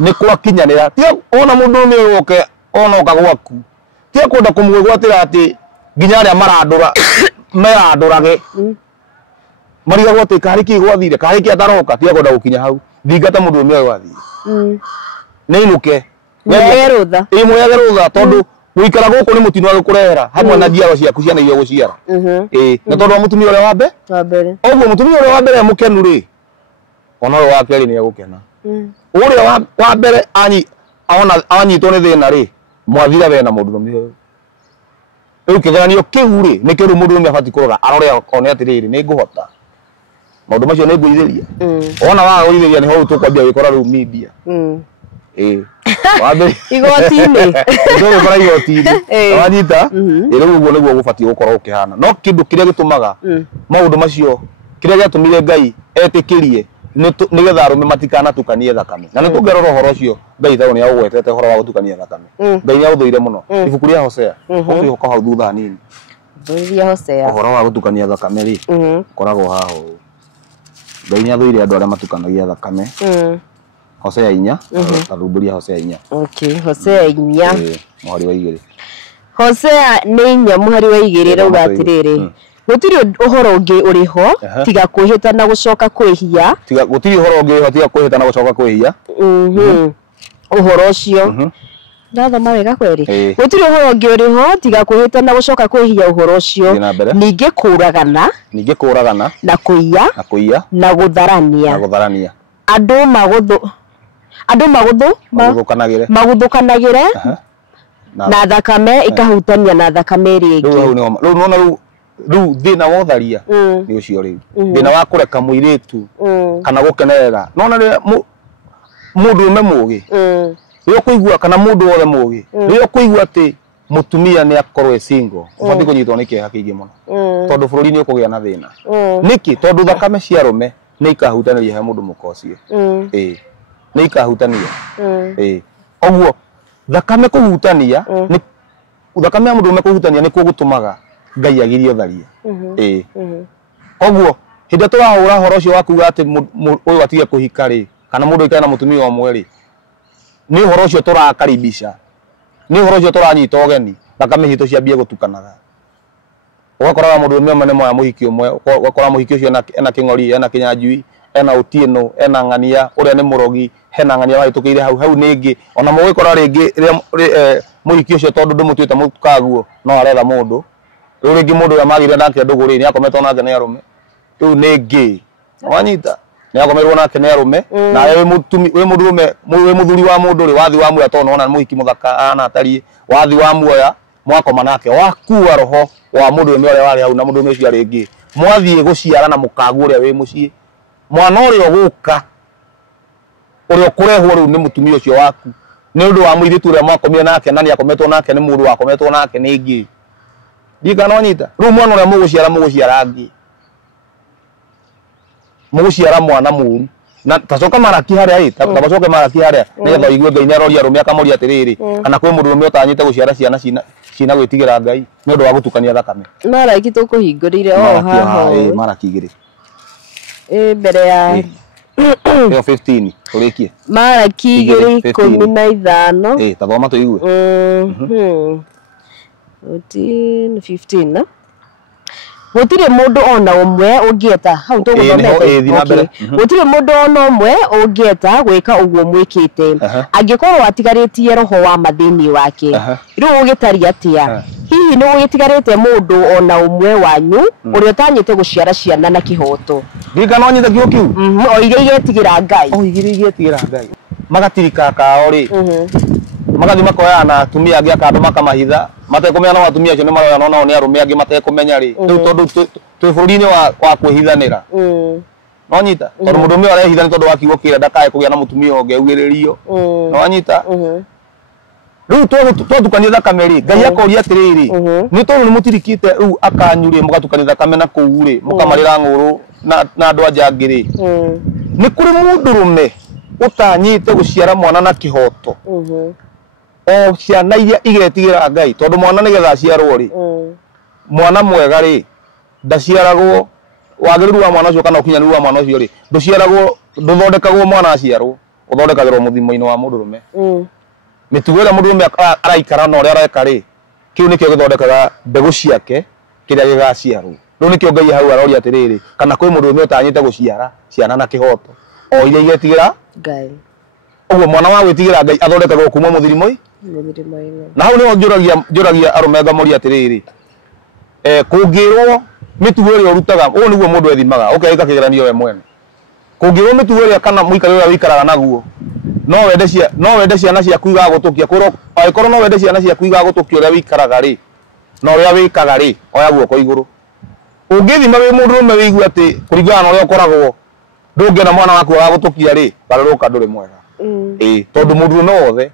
nĩ kwakinyanĩra tia ona mũndũ nĩ ũroke onoka gwaku tia kwenda kũmwĩgwatĩra atĩ nginya arĩa marandũrage marigagwo atĩ karĩ kĩ gwathire karĩ kĩ ataroka tia kwenda gũkinya hau thingata mũndũ ũmwe wathiĩ nĩ inũke mwege rũtha tondũ gũikara gũkũ nĩ mũtino wa gũkũrehera hamwe na njiaro ciaku ciana iria gũciara na tondũ wa mũtumia ũrĩa wa mbere ũguo mũtumia ũrĩa wa mbere mũkenu rĩ ona ũyũ wa kerĩ nĩ egũkena ũrĩa wa mbere anyitwo nĩ thĩna rĩ mwathira we na mũndũrũme ũyũ riu kigeranio kiu ri nikio ri mundu abati kurora arore one atiriri ni nguhota maundu macio ni nguithiria ona wa nguithiria ni ho tukwambia wikora riu media wabe igoti-ini ndio gukora igoti-ini wanyita riu uguo niguo gubati gukorwo ukihana no kindu kiria gitumaga maundu macio kiria giatumire Ngai etikirie nigetha arume matikana tukanie thakame na nitungerora uhoro ucio Ngai thago ni agwetete uhoro wa gutukania thakame Ngai ni aguthuire muno ibuku ria Hosea ukihoka hau thutha nini Thuria Hosea uhoro wa gutukania thakame ri koragwo haho Ngai ni athuire andu aria matukanagia thakame Hosea 4 tarumburia Hosea 4 okay Hosea 4 muhari wa 2 Hosea ni 4 muhari wa 2 rauga atiriri gutiri uhoro ungi uriho tiga kwihita na gucoka kwihia tiga gutiri uhoro ungi uriho tiga kwihita na gucoka kwihia uhoro ucio ndathoma wega kweri gutiri uhoro ungi uriho tiga kwihita na gucoka kwihia uhoro ucio ninge kuragana na kuiya na gutharania andu maguthukanagire na thakame ikahutania na thakame ri ingi riu nona riu thina wa utharia ni ucio riu thina wa kureka muiritu kana gukenerera nona ri mundu ume mugi rio kuigua kana mundu wothe mugi rio kuigua ati mutumia ni akorwe single ubati kunyitwo ni kieha kiingi muno tondu bururi ni ukugia na thina niki tondu thakame cia rume ni ikahutaniria he mundu mukocio ni ikahutania oguo thakame kuhutania ni thakame ya mundu ume kuhutania ni kugutumaga Ngai agirie utharia oguo hindi turahura horo ucio wakuga ati uyu atige kuhika ri kana mundu ikana mutumia omwe ri ni horo ucio turakaribisha ni horo ucio turanyita ogeni thakame hitu ciambie gutukanaga ugakora mundu umwe mane moya muhiki umwe ugakora muhiki ucio ena king'ori ena kinyanjui ena Otieno ena Ng'ania uria ni murogi hena Ng'ania wahitukiire hau ningi ona mugikora ringi muhiki ucio tondu ndumutuite mukaguo no aretha mundu riu ringi mundu uria magire nake nduguri ni akometwo nake ni arume riu ningi wanyita ni akomerwo nake ni arume na we mundurume we muthuri wa mundu ri wathi wa muoya tono ona muhiki muthaka ana atarie wathi wa muoya mwakoma nake wakua roho wa mundu uria wari hau na mundu ucio ringi mwathie guciara na mukagu uria wi mucii mwana uria guka uria kurehwo riu ni mutumia ucio waku ni undu wa muiritu uria mwakomire nake na ni akometwo nake ni mundu wakometwo nake ningi ndikana wanyita riu mwana uria muguciara ngi muguciara mwana muru na tacoka maraki haria tabacoke maraki haria nigetha igue Ngai ni aroria arume akamoria atiriri kana kwi mundu ume utanyite guciara ciana cina gwitigira Ngai ni undu wa gutukania thakame maraki tukuhingurire o haho maraki 2 mbere ya 15 turikie maraki 15 tathoma tuigue 15 na gutire mundu ona umwe ungieta hau tuguthomete gutire mundu ona umwe ungieta gwika uguo mwikite angikorwo atigaritie roho wa mathini wake riu ugitaria atia hihi ni ugitigarite mundu ona umwe wanyu uria utanyite guciara ciana na kihoto ndikana onyite kiu kiu o iria igetigira Ngai magatirika kao ri magathi makoya na atumia angi akandu makamahitha matekumenya no atumia acio ni maroya no ni arume angi matekumenya ri riu tondu twi bururi-ini wa kwihithanira no nyita tondu mundu umwe arehithani tondu wa kiugo kira ndakae kugia na mutumia ungi augiririo no nyita riu twatukania thakame ri Ngai akoria atiriri ni tondu ni mutirikite riu akanyuri mugatukania thakame na kuu ri mukamarira ng'uru na andu anja angi ri ni kuri mundurume utanyite guciara mwana na kihoto o ciana iria igetigira Ngai tondu mwana nigetha aciarwo ri mwana mwega ri ndaciaragwo wagiriru wa mwana ucio kana ukinyaniru wa mwana ucio ri nduciaragwo nduthondekagwo mwana aciarwo uthondekagirwo muthimo-ini wa mundurume mitugo ira mundurume araikara na uria areka ri kiu nikio githondekaga mbegu ciake kiria gigaciarwo riu nikio Ngai hau aroria atiriri kana kwi mundurume utanyite guciara ciana na kihoto o iria igetigira Ngai uguo mwana wa gwitigira Ngai athondekagwo kuma muthirimo-ini na hau ni njuragia arume ngamoria atiriri kungirwo mitugo iria urutaga uguo niguo mundu ethimaga ukeka kigeranio we mwene kungirwo mitugo iria kana muikare uria wikaraga naguo no wende ciana ciaku igagutukia kwiro aikorwo no wende ciana ciaku igagutukia uria wikaraga ri na uria wikaga ri oya guoko iguru ungithima wi mundu rume wiigua ati kuringana na uria ukoragwo ndungiona mwana waku agagutukia ri baruruka nduri mwega tondu mundu no wothe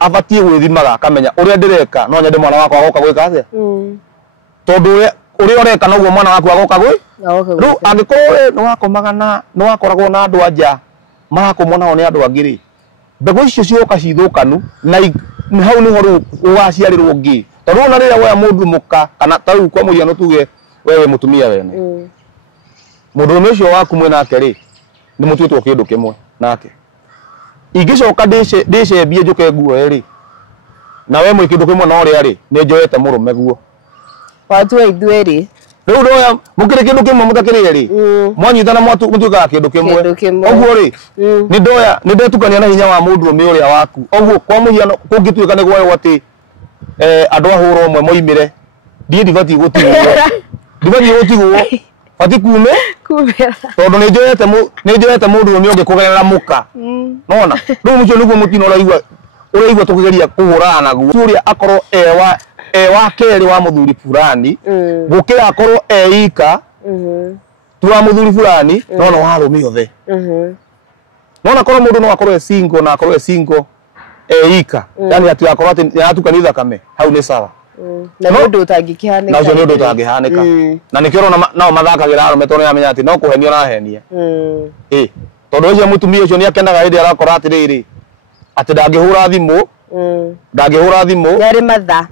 abatie gwithimaga akamenya uria ndireka no nyende mwana wakwa agoka gwika atia tondu uria ureka noguo mwana waku agoka gwi ru angikorwo no wakomagana no wakoragwo na andu anja marakomona ni andu angiri mbegu icio cioka cithukanu na hau ni horu ugaciarirwo ngi tondu ona riria woya mundu muka kana tau kwa muhiano tuge wewe mutumia wene mundu ucio waku mwena ake ri ni mutuitwo kindu kimwe nake ingicoka ndicembie njuke nguo ri na we mwi kindu kimwe na uria ri ni njoete murume guo watu aithwe ri riu ndoya mukire kindu kimwe mutakirire ri mwanyitana mutuikaga kindu kimwe oguo ri ni ndoya ni ndetukania na hinya wa mundu ume uria waku oguo kwa muhiano kungituika ni gwayo ati andu ahuro mwe moimire ndibati gutigwo bati kume tondu ni njoete mundu ume ungi kugerera muka nona riu mucio niguo mutino uraigua tukigeria kuhurana naguo uria akorwo wa keri wa muthuri fulani gukira akorwo ika tu wa muthuri fulani nona warumi othe nona korwo mundu no akorwo single na akorwo single ika yani ati akorwo ati atukanio thakame hau ni sawa na ndu utangikihanika na ndu utangihanika na nikiro nao mathakagira arume tondu yamenya ati no kuhenio na henia tondu ucio mutumia ucio ni akenaga hindi arakora atiriri ati ndangihura thimu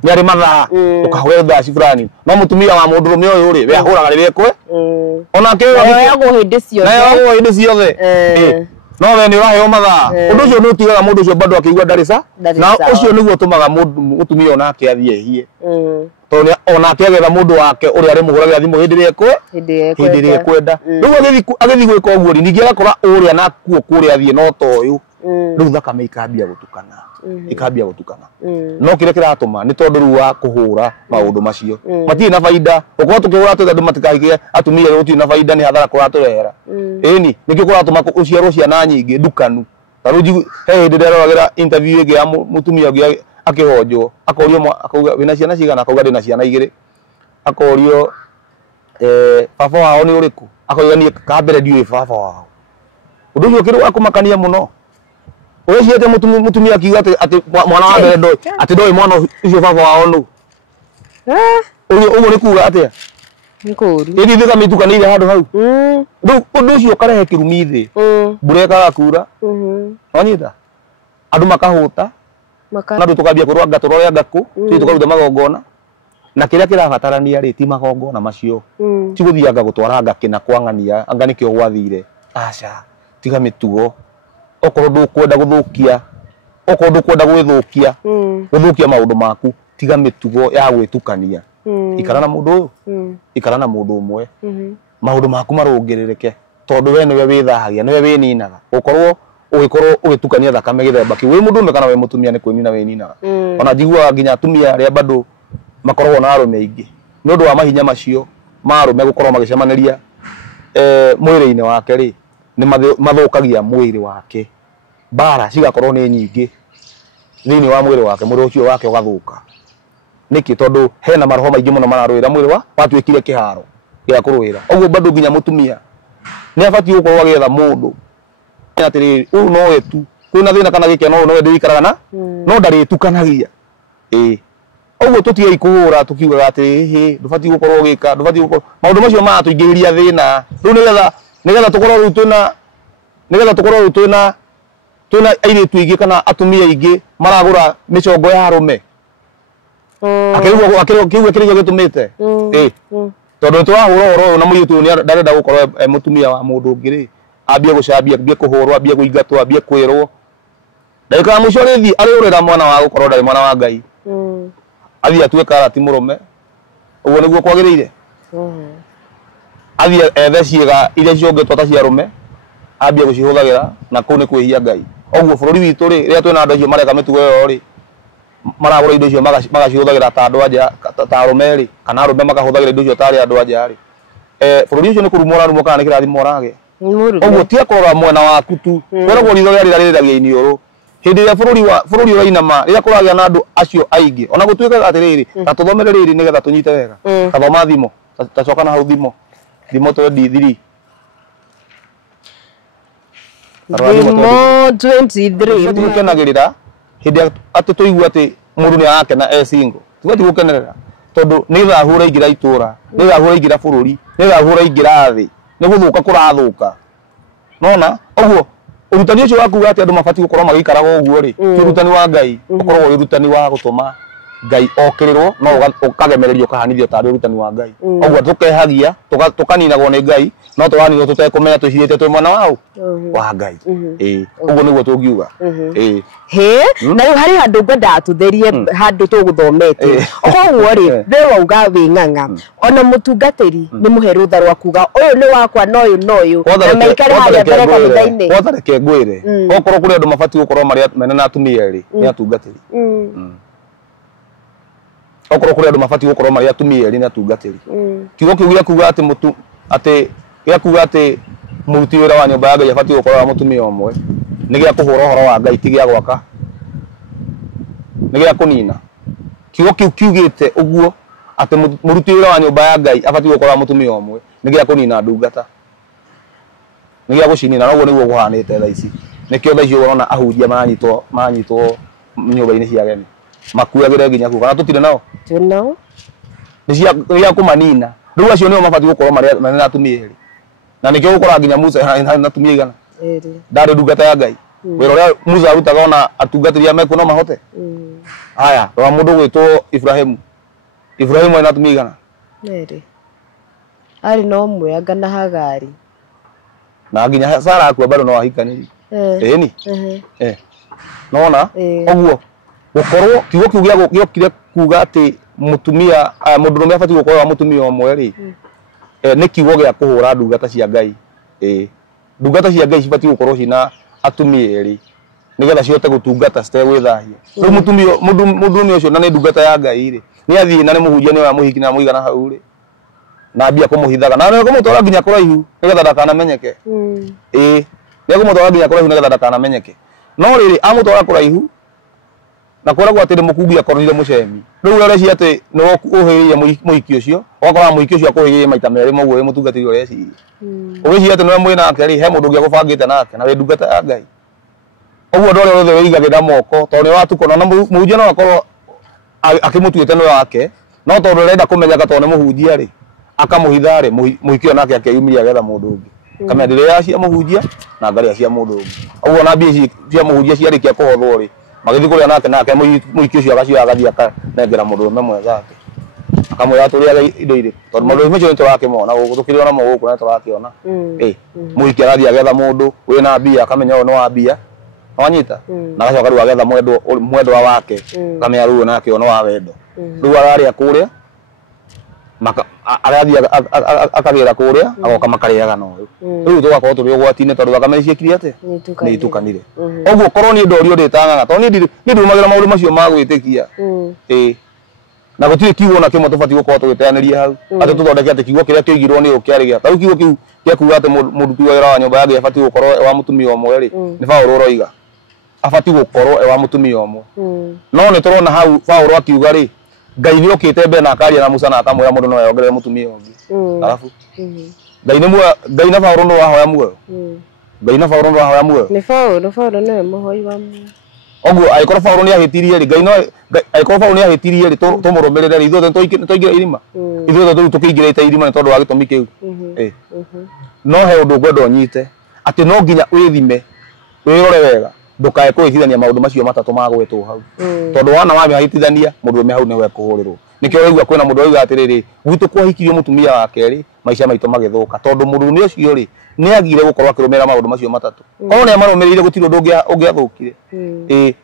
nyari mathaa ukahwe thaa fulani no mutumia wa mundu rume uyu ri we ahuraga riria kwe ona ke yago hindi ciothe no we ni uraheo mathaa undu ucio no tigaga mundu ucio bado akigua ndarisa na ucio niguo tumaga mutumia ona ke athiehie tondu ona agetha mundu wake uri ari muhuragira thimu hindi riria kwenda riu agithi gwika uguo ningi agakora uria na kuo kuria athie no toyu riu thakame ikambia gutukana no kire kiratuma ni tondu ru wa kuhura maundu macio mati na faida uko tukihura tu andu matikaige atumia ruti na faida ni hathara kuraturehera ni nikio kuratuma uciarwo ciana nyingi ndukanu taruji hindi nderoragira interview igi ya mutumia ugi akihonjwo akorio akauga wina ciana cigana akauga ndina ciana igiri akorio baba wao ni uriku akauga ni kambere ndiwe baba wao undu ucio kiri wa kumakania muno Uwezi mutumia kiuga ati mwana wa mbere ndoi ati ndoi mwana ucio baba wao nu uguo ni kuga atia nkuru ithi thika mitukanire handu hau undu ucio karehe kirumi thi mbura ikagakura wanyita andu makahuta na ndu tukambia kurwanga turoya ngaku ti tukaruta magongona na kiria kirabatarania ri ti magongona macio ti guthianga gutwara ngakina kwangania anga nikio gwathire aca tiga mitugo okorwo ndukwenda guthukia okorwo ndukwenda guthukia maundu maku tiga mitugo ya gwitukania ikara na mundu uyu ikara na mundu umwe maundu maku marungiririke tondu we niwe withahagia niwe wininaga ukorwo ugitukania thakame githemba ki wi mundu ume kana we mutumia ni kwinina wininaga ona njiguaga nginya atumia aria bado makoragwo na arume aingi ni undu wa mahinya macio marume gukorwo magicemaniria mwiri-ini wake ri ni mathukagia mwiri wake bara cigakorwo ni nyingi thini wa mwiri wake mwiri ucio wake ugathuka niki tondu hena maroho maingi muno mararwira mwiri watuikire kiharo gia kurwira oguo bado nginya mutumia ni abati gukorwo agetha mundu atiri u no wetu kwina thina kana gike no ndirikaraga na no ndaritukanagia oguo tutige ikuhura tukiuga ati ndubati gukorwo gika ndubati gukorwo maundu macio ma tuingiriria thina riu nigetha tukorwo twina airitu ingi kana atumia ingi maragura micongo ya arume akirigwo kirigwo gitumite tondu twahura oro na muyitu ni ndarenda gukorwo mutumia wa mundu ngiri ambie gucambia ambie kuhurwo ambie guingatwo ambie kwirwo ndagika mucio rithi ari urira mwana wa gukorwo ndari mwana wa Ngai athia tuika ati murume uguo niguo kwagiriire athia ethe ciiga iria ciongetwo ta cia rume ambie gucihuthagira na kuu ni kwihia Ngai oguo bururi witu ri ria twina andu acio mareka mitugo yo ri maragura indo icio magacihuthagira ta andu anja ta arume ri kana arume makahuthagira indo icio ta andu anja ri bururi ucio ni kurumora rumo kana ni kirathimo rage oguo tia kurora mwena waku tu weragwo ritho ria ririragia iniuru hindi ya bururi wa inama ria kuragia na andu acio aingi ona gutuika atiriri ta tuthomere riri nigetha tunyite wega ta thoma thimo ta coka na hau thimo 23 Thimo 23 tukenagirira hindi ati tuigua ati mundu ni arakena single tubati gukenerera tondu ni thahura ingira itura ni thahura ingira bururi ni thahura ingira thi ni guthuka kurathuka nona oguo urutani ucio waku ati andu mabati gukorwo magikaraga oguo ri urutani wa Ngai ukorwo urutani wa gutuma Ngai okirirwo no ukagemererio kahanithio tari urutani wa Ngai oguo tukehagia tukaninagwo ni Ngai no twanirwo tutekumenya tucirite twi mwana wao wa Ngai oguo niguo tungiuga he na riu hari handu ngwenda tutherie handu tuguthomete oguo ri we wauga wi ng'ang'a ona mutungatiri ni muhe rutha rwa kuga uyu ni wakwa no uyu na maikare haria mbere kanitha-ini wathareke ngwire okorwo kuri andu mabati gukorwo mari mene na atumia ri ni atungatiri okorwo kuri andu mabati gukorwo mari atumia ri ni atungatiri kiugo kiu gia kuga ati mutu ati gia kuga ati muruti wira wa nyumba ya Ngai abati gukorwo wa mutumia omwe ni gia kuhura horo wa Ngai ti gia gwaka ni gia kunina kiugo kiu kiugite uguo ati muruti wira wa nyumba ya Ngai abati gukorwo wa mutumia omwe ni gia kunina ndungata ni gia gucinina noguo niguo guhanite thaa ici nikio thaa ici urona ahunjia maranyitwo nyumba-ini cia ageni makuagire nginya kuga kana tutire nao tunao ni cia kumanina riu acio nio mabati gukorwo mari na atumia eri na nikio gukora nginya Musa na atumia igana ndari ndungata ya Ngai wira uria Musa arutaga ona atungatiria meku no mahote haya rwa mundu gwitwo Ibrahimu ena atumia igana eri ari no mwe anga na Hagari na nginya Sara akua bado no ahikaniri ni nona oguo gukorwo kiugo kiu giokire kuga ati mutumia mundurume abati gukorwo wa mutumia omwe ri ni kiugo gia kuhura ndungata cia Ngai ndungata cia Ngai cibati gukorwo cina atumia eri nigetha ciote gutungata citegwithahia riu mutumia mundurume ucio na ni ndungata ya Ngai ri ni athii na ni muhunjia ni wa muhiki na muigana hau ri na ambia kumuhithaga na ni kumutwara nginya kuraihu nigetha ndakanamenyeke ni kumutwara nginya kuraihu nigetha ndakanamenyeke no riri amutwara kuraihu na koragwo atiri mukungi akorire mucemi riu ureciria ati no uhiirie muhiki ucio wakora muhiki ucio akuhiirie maita meri moguo wi mutungatiri ureciria ureciria ati no mwe nake ri he mundu ungi agubangite nake na wi ndungata ya Ngai oguo ndore rothe wigagira moko tondu ni watukona na muhunjia no akorwo akimutuite no wake no tondu renda kumenyaga tondu ni muhunjia ri akamuhitha ri muhiki onake akeyumiria agetha mundu ungi kamenya ndiria cia muhunjia na ngaria cia mundu ungi oguo na mbia cia muhunjia ciarikia kuhothwo ri magithi kuria nake muhiki ucio agacio agathia akanengera mundu umwe mwethake akamwira turiaga indo iri tondu mundu ucio ni turakimona guthukirira na muguku na turakiona muhiki arathia agetha mundu wina mbia akamenya no wa mbia wanyita na agacoka riu agetha mwendwa wake akamenya riu nake no wa wendo riu araria kuria arathia akagira kuria agoka makariaga no riu tugakorwo turi ugwati-ini tondu thakame ciekire ate ni itukanire oguo korwo ni ndorio nditang'ang'a tondu ni ndumagira maundu macio ma gwitikia na gutire kiugo na kimwe tubati gukorwo tugiteaniria hau ati tuthondeke ati kiugo kiria kioigirwo ni ukiarigia tau kiugo kiu kia kuga ati muruti wira wa nyumba ya Ngai abati gukorwo wa mutumia omwe ri ni Paulo uroiga abati gukorwo wa mutumia omwe no ni turona hau Paulo akiuga ri Ngai ni okite mbere na akaria na Musa na akamwira mundu no yongerere mutumia ongi alafu Ngai na Paulo no wahoya muoyo Ngai na Paulo no wahoya muoyo ni Paulo no muhoi wa muoyo oguo aikoro Paulo ni ahitirie ri Ngai no aikoro Paulo ni ahitirie ri tumurumirire ri ithuothe tuingira irima ithuothe tukingirite irima ni tondu wa gitumi kiu no he undu ngwenda unyite ati no nginya withime wirore wega ndukae kuhithania maundu macio matatu ma gwetwo hau tondu wana wa mihitithania mundu me hau ni we kuhurirwo nikio waigua kwina mundu oiga atiriri gwitu kwahikirio mutumia wake ri maisha maitu magithuka tondu mundu ni ucio ri ni agire gukorwo akirumira maundu macio matatu korwo ni amarumirire gutiro ungiathukire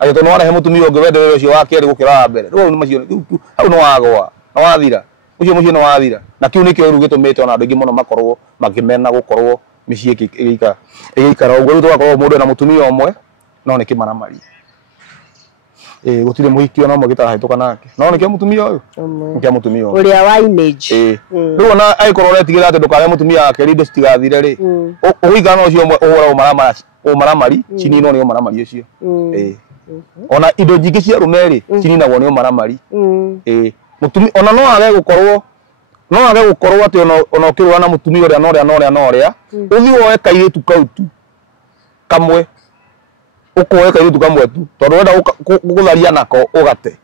ayo tondu warahe mutumia ungi wende ucio wake ri gukira wa mbere riu macio hau no wagwa no wathira ucio mucio no wathira na kiu nikio riu gitumite ona andu ingi muno makorwo makimena gukorwo micii igikara uguo riu tugakorwo mundu na mutumia omwe no ni kimaramari gutire muhiki ona mwe gitarahetũka nake no ni kia mutumia uyu ni kia mutumia uyu uria wa image riu ona aikorwo retigira ati ndukare mutumia wake ri ndicitigathire ri uigana ucio umwe uhura umaramari chini no ni umaramari ucio ona indo nyingĩ cia rumeri cininagwo nĩ maramari mutumi ona no age gukorwo ati ona ukirwa na mutumi uria na uria uthi woe kairitu kautu kamwe ukoe kairitu kamwe tu tondu wenda gutharia nako ugate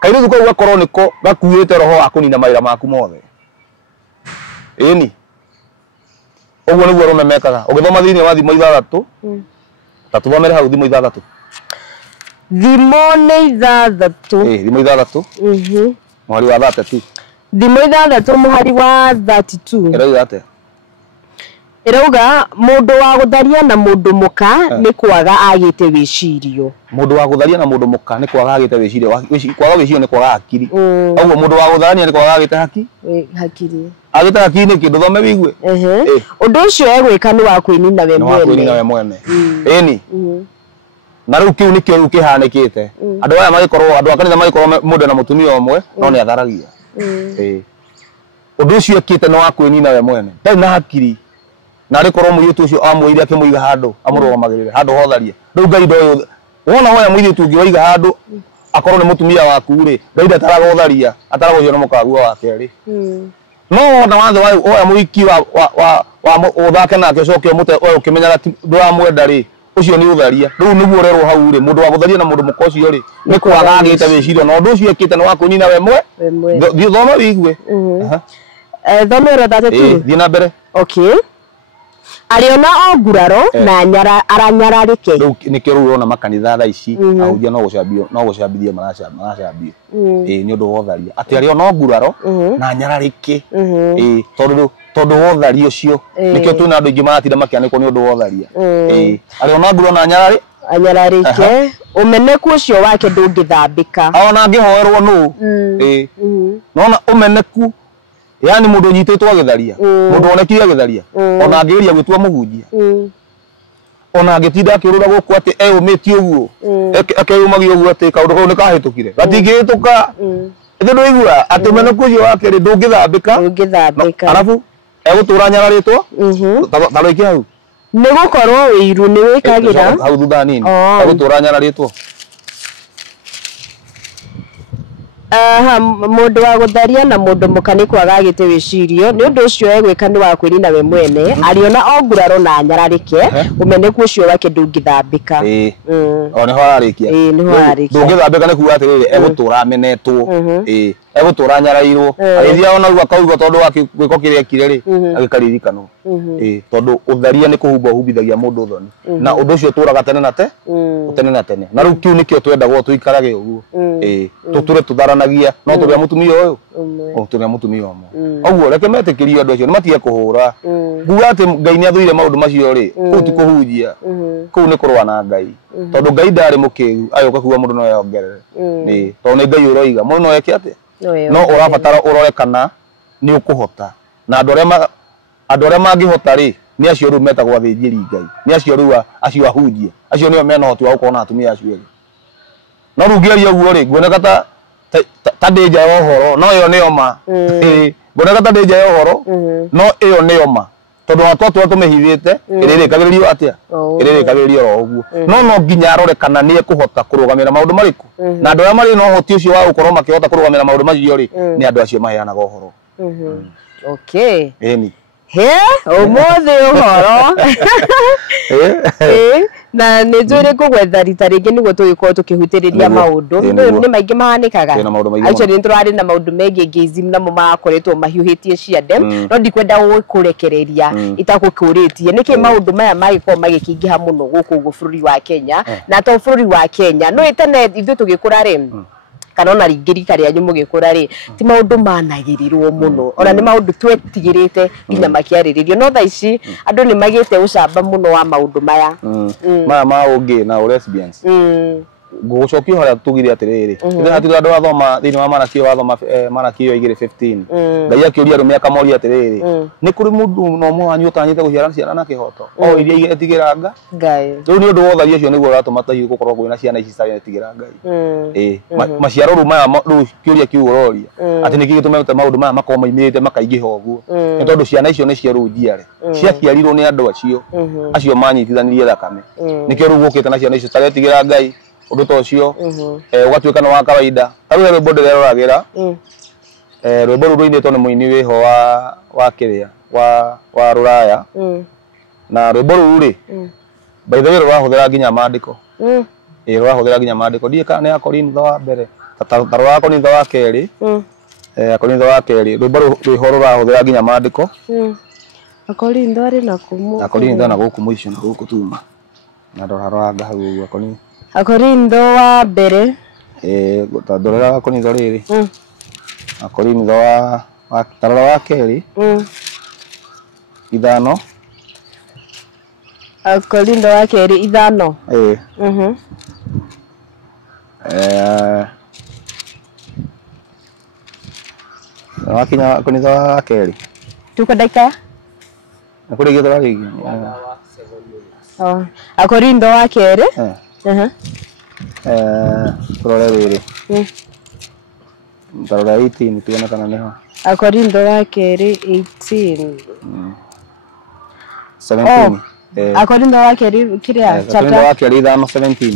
kairitu kau gakorwo niko gakuite roho wa kunina maira maku mothe eni uguo niguo rume mekaga ugithoma thiini wa thimo 6 tatuthomere hau thimo 6 thimo nĩ 6 thimo 6 mwari wa 32 thimo 6 muhari wa 32 irauga atia irauga mundu wa gutharia na mundu muka ni kwaga agite wicirio mundu wa gutharia na mundu muka ni kwaga agite wicirio kwaga wicirio ni kwaga hakiri augo mundu wa gutharia ni kwaga agite hakiri agite hakiri ni kindu thome wigue undu ucio egwika ni wa kwinina we mwene eni na riu kiu nikio riu kihanikite andu aya magikorwo andu akanitha magikorwo mundu na mutumia omwe no ni atharagia undu ucio ekite no wa kwinina we mwene ndari na hakiri na rikorwo muyitu ucio amwire akimuiga handu amurugamagirire handu hotharia riu ngai ndoyo wona hoya muyitu ungi waiga handu akorwo ni mutumia waku ri ngai ndataraga utharia ataraga cio no mukaguo wake ri no wona wathe hoya muiki wa uthake nake cokio mute oyo kimenyaga ndwa mwenda ri ucio ni utharia riu niguo urerwo hau ri mundu wa gutharia na mundu mukocio ri ni kwaga agite wicirio no ndu ucio ekite no wa kunyina we mwe thi thoma wigue thomero thatetu thi na mbere okay ariona oguraro na aranyararike riu nikio riu urona makanitha tha ici ahujia no gucambithia maracambia ni undu wotharia ati ariona oguraro na nyararike tondu wotharia ucio nikio twina andu ingi maratinda makianikwo ni undu wotharia ariona oguraro na anyararike umeneku ucio wake ndungithambika ona ngihoerwo nu nona umeneku yani mundu nyititwo agitharia mundu onekire agitharia ona angiria gwitua mugunjia ona angitinda akirura guku ati umiti uguo akeyumagio uguo ati kaundu kau nikahitukire gatingihituka ithu nduigua ati umeneku ucio wake ri ndungithambika arabu egutura nyararitwo taroike hau ni gukorwo wiru ni wikagira hau thutha nini egutura nyararitwo mundu wa gutharia na mundu mukani kwaga agite wicirio ni undu ucio egwika ni wa kwinina we mwene ariona oguraro na nyararike umeneku ucio wake ndungithambika ona ho arikia ni ho arikia ndungithambika ni kuga atiriri egutura amenetwo egutura nyarairwo arithia ona ruga kauga tondu wa gwiko kiria ekire ri agikaririkano tondu utharia ni kuhumba humbithagia mundu thoni na undu ucio turaga tene na tene na riu kiu nikio twendagwo tuikarage uguo tuture tutharanagia no turia mutumia uyu turia mutumia omwe oguo reke metikirio andu acio ni matige kuhura nguga ati ngai ni athuire maundu macio ri kuu ti kuhunjia kuu ni kurwa na ngai tondu ngai ndari mukiru ayo kakuwa mundu no yongerere ni tondu ngai uroiga mundu no eke ati no urabatara urore kana ni ukuhota na andu aria mangihota ri ni acio ru metagwo athinjiri ngai ni acio ru acio ahunjia acio nio mena hoti wa gukona atumia acio no rugiaria uguo ri nguoneka ta ndeja ya uhoro no iyo niyo ma nguoneka ta ndeja ya uhoro no iyo niyo ma tondu watu tumehithite iririkagiririo atia iririkagiririo ro uguo no nginya arore kana ni ekuhota kurugamira maundu mariku na andu aria mari no hoti ucio wa gukorwo makihota kurugamira maundu macio ri ni andu acio maheanaga uhoro okay eni umuthi uhoro na nä njå rä kå gwetha rita rä ngä nä guo tå gä korwo tå kä hutärä maundu nä maingä mahanäkaga acio nä tå rarä na maundu megiä ngäizi namo magakoretwo mahiå tie ciande no ndikwenda gå kå rekereria itagå kå rä tie nä kä maundu maya magä korwo magä kä ingä ha må no gå kå gå bå rå ri wa Kenya na to bå rå ri wa Kenya no ä tene ithuä tå gä kå ra rä kana ona ringä rika rä anyu må gä kå ra rä ti maundu managä rirwo må no ona nä maundu twetigä rä te nginya makiarä rä rio no tha ici andå nä magä te å camba må no wa maundu maya maya ma ũngĩ na lesbians ngucokia horia tugire atiriri ithe hatire andu athoma thini wa manakio wathoma manakio 2:15 ngai akiuria rume akamoria atiriri ni kuri mundu no mo wanyu utanyite guciarana ciana na kihoto o iria igetigera ngai riu ni undu wotharia cio niguo uratuma tahiu gukorwo kwina ciana ici cari igetigera ngai maciaro ru maya ru kiuria kiuroria ati niki gitumete maundu maya makoma maimirite makaingiha uguo ni tondu ciana icio ni cia runjiare ciakiarirwo ni andu acio manyitithanirie thakame nikio ru gukite na ciana icio citagetigera ngai undu to cio ugatuika no wa kawaida taru rwimbo ndire roragira rwimbo ru ruinitwo ni muini wiho wa kiria wa ruraya na rwimbo ru ri by the way rwahuthira nginya mandiko rwahuthira nginya mandiko ndie kana ya Korintho wa mbere taru wa Korintho wa keri Korintho wa keri rwimbo rwiho rurahuthira nginya mandiko Korintho ari na kumu Korintho na guku muico na guku tuma na ndoraranga hau uguo Korintho wa mbere ndorera Korintho riri Korintho wa tarora wa keri 5 Korintho wa keri 5 wakinya Korintho wa keri tuko dakika kuri githora rigi Korintho wa keri turore riri tarora 18 tuone kana niho Korintho wa keri 18 17 Korintho wa keri kiria chapter Korintho wa keri 5:17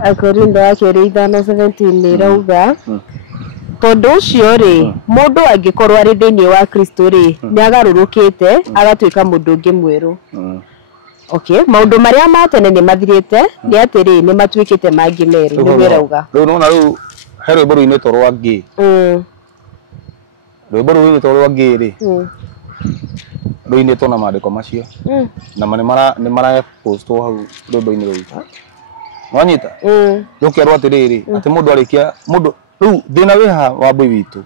5:17 Korintho wa keri 5:17 ni rauga tondu ucio ri mundu angikorwo ari thiini wa Kristo ri ni agarurukite agatuika mundu ungi mweru okay maundu maria matene ni mathirite ni atiri ni matuikite mangi meru ni wirauga riu nona riu he rwimbo ruinitwo rwa ngi rwimbo ruinitwo rwa ngi ri ruinitwo na mandiko macio na ni mara postwo hau rwimbo-ini ruu wanyita rukerwo atiriri ati mundu arikia mundu riu thina wiha wa mbui witu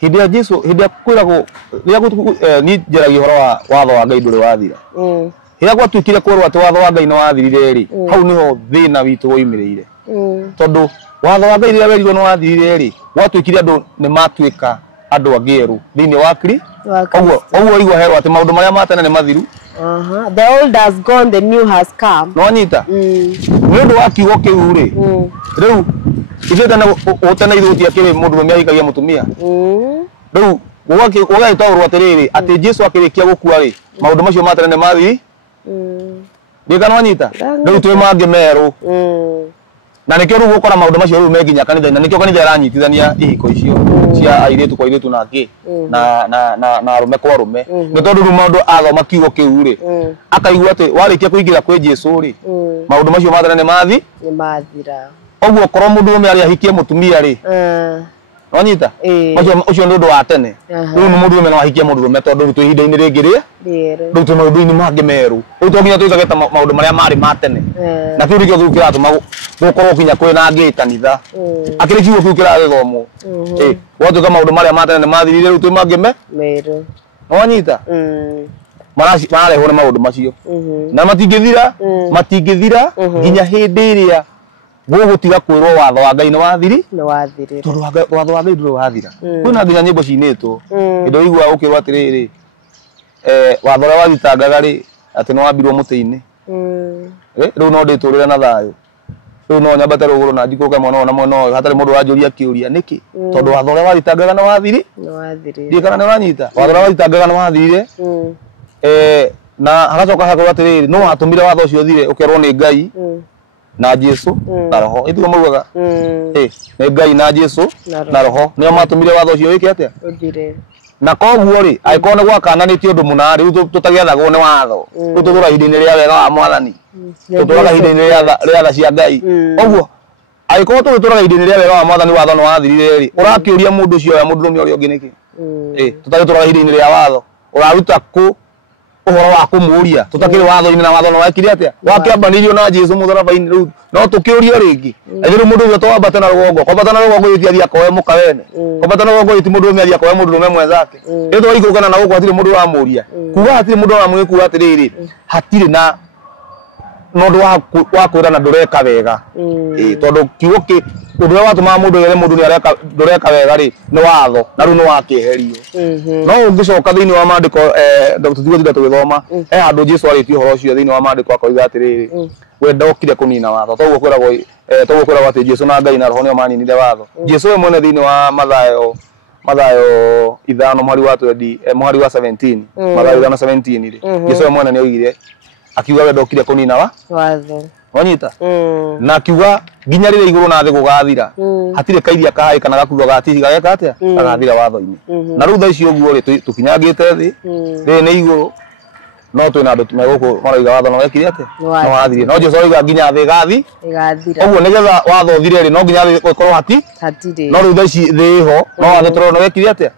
hindi ya Jesu hindi ya kwiragwo ria ni njeragia horo wa watho wa Ngai nduri wathira ria gwatuikire kwirwo ati watho wa Ngai no wathirire ri hau niho thina witu woimiriire tondu watho wa Ngai ria werirwo no wathirire ri gwatuikire andu ni matuika andu angieru thiini wa kri oguo igwa herwo ati maundu maria matene ni mathiru the old has gone the new has come no nyita ni undu wa kiugo kiu ri riu ithete na utana ithutia kiri mundu mume ahikagia mutumia riu ugagitaurwo atiriri ati Jesu akirikia gukua ri maundu macio matene ni mathi ndika no nyita riu twi mangi meru na nikio riu gukora maundu macio riu menginya kanitha na nikio kanitha iranyitithania ihiko icio cia airitu kwa airitu na ngi na arume kwa arume ni tondu riu maundu athoma kiugo kiu ri akaigua ati warikia kuingira kwi Jesu ri maundu macio matene ni mathira oguo korwo mundu ume ari ahikie mutumia ri wanyita ucio ndu wa tene riu mundu ume no ahikie mundu ume tondu tu ihinda-ini ringi ri riu tu maundu-ini mangi meru riu to nginya tuigageta maundu maria mari matene na kiu nikio kiu kiratuma gukorwo kinya kwina ngi kanitha akiri kiugo kiu kirathomwo watuika maundu maria matene ni mathirire riu tu mangi meru wanyita mararehwo ni maundu macio na matingithira nginya hindi iria gugutiga kwirwo watho wa Ngai ni wathiri tondu watho wa Ngai nduri wathira kwina nginya nyimbo cinitwo indo igua ukirwo atiriri watho uria wathitangaga ri ati no wambirwo muti-ini riu no nditurire na thayu riu no nyambate ruguru na njikuruke mwana na mwana uyu hatari mundu wanjuria kiuria niki tondu watho uria wathitangaga ni wathiri ndikana ni uranyita watho uria wathitangaga ni wathirire na hagacoka hakorwo atiriri no watumire watho ucio thire ukerwo ni Ngai na Jesu na roho ithuo maugaga ni Ngai na Jesu na roho nio matumire watho ucio wiki atia na koguo ri aikorwo ni gwakananitio undu muna riu tutagiathagwo ni watho riu tutura ihinda-ini ria wega wa Mwathani tuturaga ihinda-ini ria tha cia Ngai oguo aikorwo tuturaga ihinda-ini ria wega wa Mwathani watho no wathirire ri urakiuria mundu ucio ya mundu rume uria ungi niki tutagituraga ihinda-ini ria watho uraruta ku uhoro wa kumuria tutakiri watho-ini na watho no wekire atia wakiambanirio na Jesu mutharabaini riu no tukiurio ringi ethiru mundu ucio twambata na rugongo kwambata na rugongo yitiathia koe mukawene kwambata na rugongo yiti mundu umeathia koe mundu rume mwenzake etho ikukana na guko atiri mundu wa muria kuga atiri mundu wa muria kuga atiriri hatiri na nondu wa kwira na ndureka wega tondu kiugo ki undu wa watuma mundu yere mundu ni areka ndureka wega ri ni watho na riu ni wakiherio no ungicoka thiini wa mandiko Dr. Tigo tugithoma handu Jesu aritio horo ucio thiini wa mandiko akoiga atiriri we ndokire kunina watho toguo kwiragwo ati Jesu na Ngai na roho nio maninire watho Jesu we mwene thiini wa Mathayo mathayo ithano mwari wa 17 mathayo 17 ri Jesũ mwana ni oigire akiuga we ndokire kunina watho wanyita na akiuga nginya rire iguru na thi gugathira hatire kairia kahai kana gakuo gatiri gageka atia agathira watho-ini na riu tha icio guo ri tukinyangite thi ri ni iguru no twina andu tumeguku maraiga watho no wekire atia no wathire no Jesũ oiga nginya thi igathira uguo nigetha watho uthire ri no nginya thi gukorwo hatire no riu tha ici thi ho no watho turona wekire atia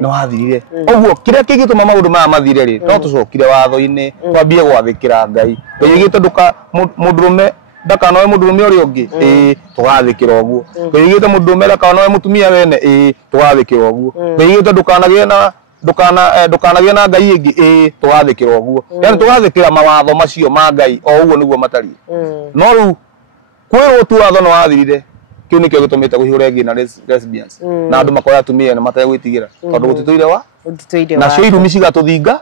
no wathirire uguo kiria kigituma maundu maya mathire ri no tucokire watho-ini twambie gwathikira Ngai igite nduka mundurume ndakanoe mundurume uri ungi tugathikira uguo igite mundurume ndakanoe mutumia wene tugathikira uguo igite ndukanagie na Ngai ingi tugathikira uguo yani tugathikira mawatho macio ma Ngai o uguo niguo matari no riu kwirwo tu watho no wathirire kiu nikio gitumite guhiure ngi na lesbians na andu makoya atumia na mategwitigira tondu gutituire na cio irumi cigatuthinga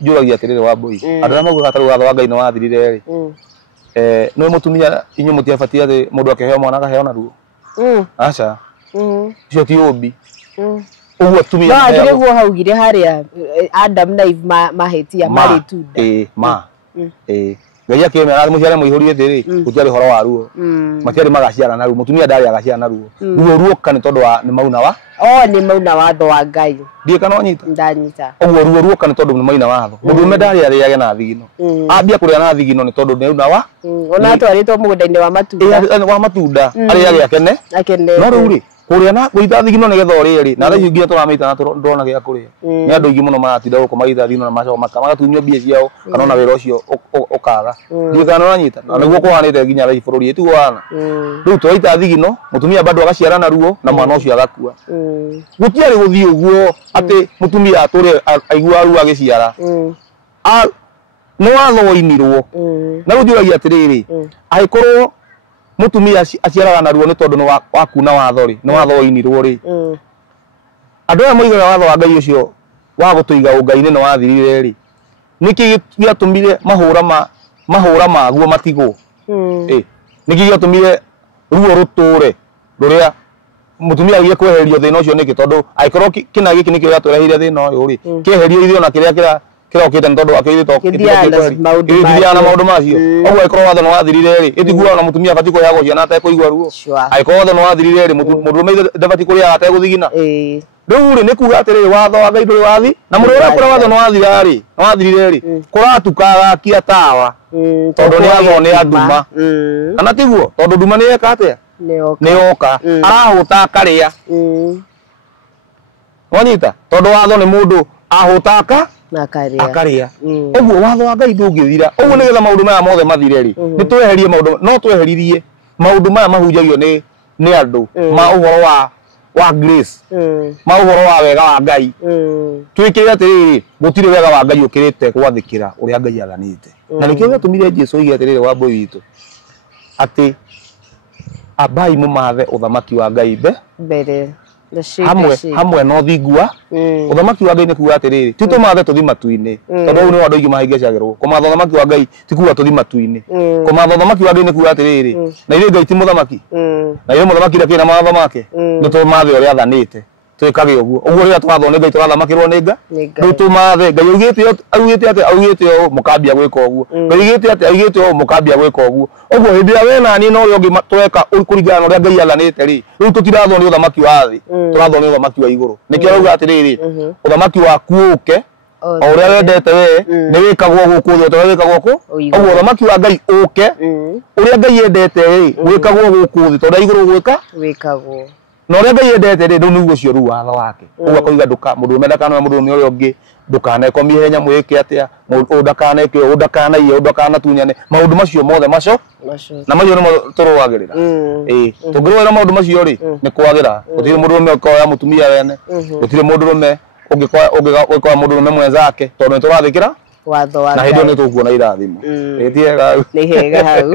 njuragia atiriri wa mbui andu aria maugaga ta watho wa Ngai no wathirire ri no mutumia inyu mutiabatia ati mundu akiheo mwana akaheo na ruo acha cio ti umbi uguo tumia no agire guo haugire haria Adam na Eve mahetia mari tunda Ngai akimera muciare muihurire thiri gutiari horo wa ruo matiari magaciara na ruo mutumia ndari agaciara na ruo ruo kani tondu wa ni mauna wa ni mauna watho wa Ngai ndie kana onyita ndanyita uguo ruo kani tondu ni mauna watho mundume ndari ariage na thigino ambia kuria na thigino ni tondu ni mauna wa ona atwaritwo mugunda-ini wa matunda ariage akene no riu ri kuria na guita thigino nigetha urie ri na tha icio nginya turamita na ndona gia kuria ni andu ingi muno maratinda guko magita thigino na macoka magatunyo mbia ciao kana na wira ucio ukaga ndie kana uranyita na niguo kuhanite nginya tha bururi itu wana riu twaita thigino mutumia bado agaciara na ruo na mwana ucio agakua gutiari guthii uguo ati mutumia aturi aigua ruo agiciara no watho inirwo na rujuragia atiriri aikorwo mutumia aciaraga na ruo ni tondu ni wakuna watho ri ni watho inirwo ri andu aya moigaga watho wa Ngai ucio wa gutuiga ungai-ini no wathirire ri niki giatumire mahura maguo matigwo niki giatumire ruo ruture ruria mutumia agie kweherio thina ucio niki tondu aikorwo kina giki nikio giatwereheire thina uyu ri keherio ithio na kiria kirokite tondu akirito kithiana maundu macio ogwo ikorwo watho no wathirire ri itiguo na mutumia abati kuyago ciana ate kuigua ruo aikorwo watho no wathirire ri mundurume ndabati kuria ate guthigina riu ri nikuga atiriri watho wa Ngai nduri wathi na mundu uria kura watho no wathira ri no wathirire ri kuratukaga kia tawa tondu ni watho ni anduma kana tiguo tondu nduma ni eka atia ni oka arahuta akaria wanyita tondu watho ni mundu ahutaka akaria uguo watho wa Ngai ndungithira uguo nigetha maundu maya mothe mathire ri ni tweherie maundu no tweheririe maundu maya mahunjagio ni andu ma uhoro wa grace ma uhoro wa wega wa Ngai twikire atiriri gutire wega wa Ngai ukirite gwathikira uria Ngai athanite na nikio gatumire Jesũ oige atiriri wa mbui witu ati abai mumathe uthamaki wa Ngai mbere hamwe no thingua uthamaki wa Ngai ni kuga atiriri titumathe tuthi matu-ini tondu ni andu ingi mahingicagirwo kumatha uthamaki wa Ngai ti kuga tuthi matu-ini kumatha uthamaki wa Ngai ni kuga atiriri na ile Ngai ti muthamaki na ile muthamaki kina mawatho make ni tumathe uria athanite twikage uguo riria twatho ni Ngai turathamakirwo ni Ngai tumathe Ngai augite ati mukambia gwika uguo Ngai augite mukambia gwika uguo hindi ya we na ni no uri tweka kuringana uria Ngai athanite ri riu tutirathwo ni uthamaki wa thi turathwo ni uthamaki wa iguru nikio rauga atiriri uthamaki waku uke o uria wendete we ni wikagwo guku thi tori wikagwo ku uguo uthamaki wa Ngai uke uria Ngai endete ri wikagwo guku thi tori iguru wikagwo no uria Ngai endete ri ndu niguo cio ru watho wake uguo koiga nduka mundu mendakana mundu uria ungi ndukanekomie hinya mwike atia undakaneke undakanaiye undakanatunyane maundu macio mothe macio na macio nimo turwagirira tungirwira maundu macio ri ni kwagira gutire mundu ume ukoya mutumia wene gutire mundu ume ungikoya mundu ume mwenzake tondu ni turathikira watho wa Ngai na hindi ni tukuona irathimo etiega ni hega hau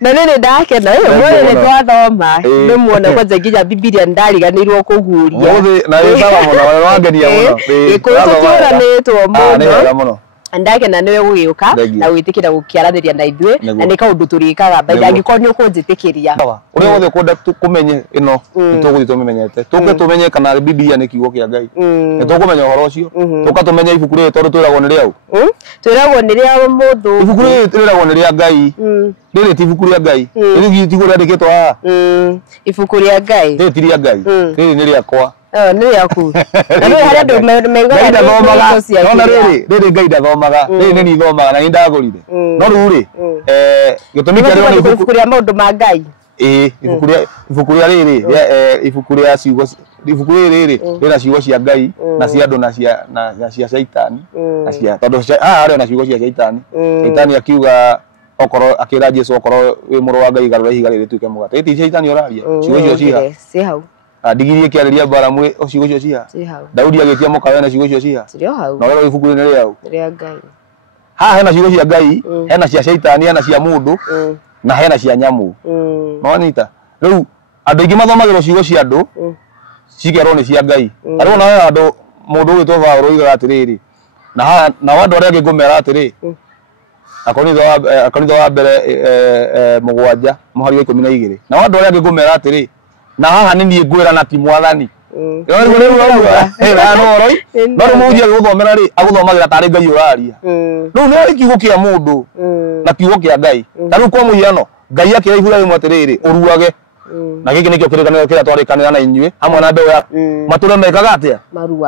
na nene ndakena mwe ni twathoma ni muona kwanza nginya Biblia ndariganirwo kuguria na ĩsaga mũno wangenia mũno ikuturanĩtwo mũno nĩ hega mũno andake na niwe gugiuka na witikira gukiaraniria na ithwe na ni kaundu turikaga baida angiko ni ukunjitikiria uri wothe kwenda kumenye ino nituguthi tumenyete tuke tumenye kana Biblia ni kiugo kia Ngai nitukumenya uhoro ucio tuka tumenya ibuku ri tondu twiragwo ni riau twiragwo ni ria muthu ibuku ri twiragwo ni ria Ngai riri ti ibuku ria Ngai riri ti gura ndikitwo haha ibuku ria Ngai riri ti ria Ngai riri ni riakwa ni yaku na ni hari andu meigaga no riri Ngai ndathomaga riri ni thomaga na ni ndagurire no ruri gitumi kia rio ni ibuku ria maundu ma Ngai ibuku ria riri ibuku ria ciugo ibuku riri rina ciugo cia Ngai na cia andu na cia Saitani na cia tondu ari na ciugo cia Saitani Saitani akiuga okoro akira Jesu okoro wi muru wa Ngai garura ihiga riri tuike mugate iti Saitani oraria ciugo icio cia hau ndigiri kiariria mbaramu ciugo icio cia Daudi agitia mukawe na ciugo icio cia na wero ibuku ni riau ria Ngai ha hena ciugo cia Ngai hena cia Saitani hena cia mundu na hena cia nyamu no nita riu andu ingi mathomagirwo ciugo cia andu cigerwo ni cia Ngai ariho na andu mundu witwo Paulo iga atiriri na wandu aria angi ngumera atiri akonitho wa mbere mugwanja muhari wa 12 na wandu aria angi ngumera atiri na haha ni nie ngwira na ti mwathani no mujia guthomera ri aguthomagira tari Ngai uraria riu ni kiugo kia mundu na kiugo kia Ngai riu kwa muhiano Ngai akira ihura rimwe atiriri uruage na giki nikio kirikaniro kiria twarikanira na inyue hamwe na mbeu ya matura mekaga atia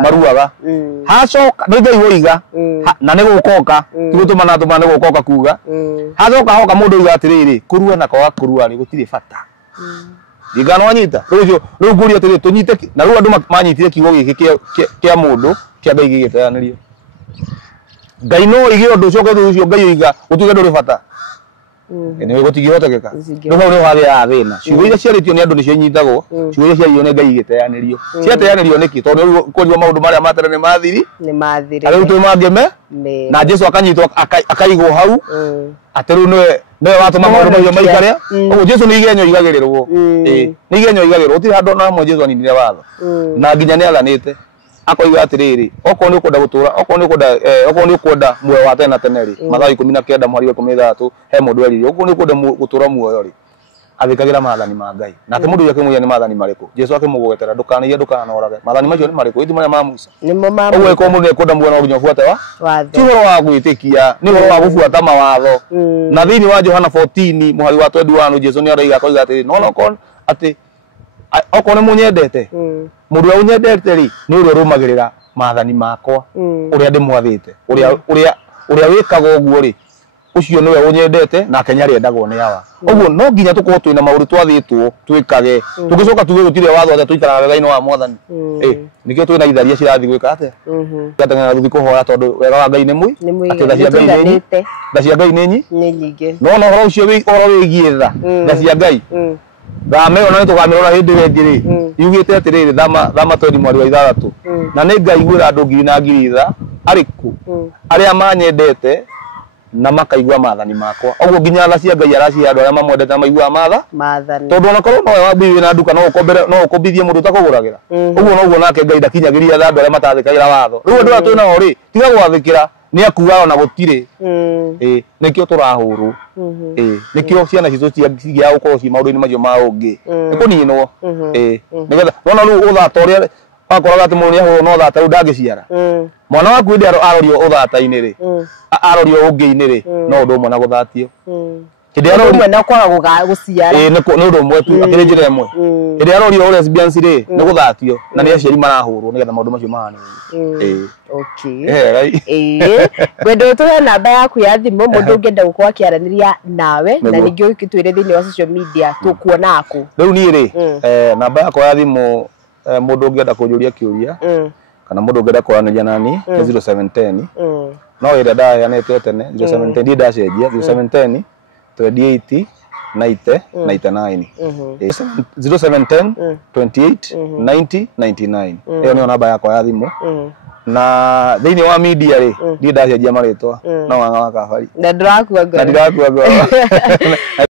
maruaga hacoka ni Ngai woiga na ni gukoka tigutuma na tuma ni gukoka kuga hacoka hoka mundu iga atiriri kurua na kwaga kurua ni gutire bata digano anyita riu nguri atiri tunyite na riu andu manyitire kiugo giki kia mundu kia Ngai gigiteanirio Ngai no ige undu ucio ucio Ngai oiga utuge nduri bata ni gutigiotekeka no no wathia thina ciugo iria ciaritio ni andu ni cianyitagwo ciugo iria ciario ni Ngai gigiteanirio ciateanirio niki tondu kuriwa maundu maria matere ni mathiri ariu tu mangeme na Jesu akanyitwo akaigwo hau atiru niwe watuma maundu macio maikare uguo Jesu ni igenyo igagirirwo ni igenyo igagirirwo utiri handu na amwe Jesu aninire watho na nginya ni athanite akoiga atiriri oko ni ukunda gutura oko ni ukunda muoyo wa tene na tene ri mathaa 19 mweri wa 13 he mundu erire oko ni ukunda gutura muoyo ri athikagira maathani ma Ngai na ati mundu yakimwiya ni maathani mariku Jesu akimugogetera ndukaniye ndukanorage maathani macio ni mariku iti maria ma Musa nimo ma Musa uwe ko mundu ekunda muoyo no nginya ufuate wa ti horo wa gwitikia ni horo wa gufuata mawatho na thiini wa Johana 14 muhari wa 21 Jesu ni araiga koiga ati no kon ati oko ni munyendete mundu wa unyendete ri ni uria rumagirira maathani makwa uria ndimwathite uria wikaga uguo ri ucio niwe unyendete na Kenya riendagwo ni awa uguo no nginya tukorwo twina maundu twathitwo twikage tugicoka tuge gutire watho ati tuikara wega-ini wa mwathani nikio twina itharia cirathi gwika atia gateng'era thuthi kuhoya tondu wega wa Ngai ni mwi ati tha cia Ngai ni nyingi no no horo ucio horo wigie tha cia Ngai thame ona ni tugamirora hindi wengi ri yugite atiriri thama todi mwari wa 6 na ni Ngai gwira andu ngiri na ngiri tha ariku aria manyendete na makaigua maathani makwa uguo nginya tha cia Ngai aracia andu aria mamwendete maigua maathani tondu ona korwo no wabiwe na nduka no ukombithie mundu utakuguragira uguo noguo nake Ngai ndakinyagiria andu aria matathikagira watho riu andu atu na ori tiga gwathikira ni akuga ona gutire nikio turahuru nikio ciana citu cigia gukorwo ci maundu-ini macio ma ungi nikuninwo nigetha wona riu uthata uria akoraga ati mundu ni ahuru no thata riu ndangiciara mwana waku ndi arorio uthata-ini ri arorio ungi-ini ri no undu umwe na guthatio kindi arorio na kwaga guciara ni undu umwe tu akiri njira imwe kindi arorio lesbians ri ni guthatio na ni aciari marahurwo nigetha maundu macio mahane okay gwendo tuhe namba yaku ya thimu mundu ungienda gukorwo akiaraniria nawe na ningi ukitwire thiini wa social media tukuona aku riu ni ri namba yakwa ya thimu mundu ungienda kunjuria kiuria kana mundu ungienda kwaraniria nani 0710 no ira ndaheanite tene 0710 ndi ndacenjia 0710 28 90 99 0710 28 90 99 iyo ni namba yakwa ya thimu na thiini wa media ri ndi ndacenjia maritwa no wanga wa kabari na ndirakuwa ngoro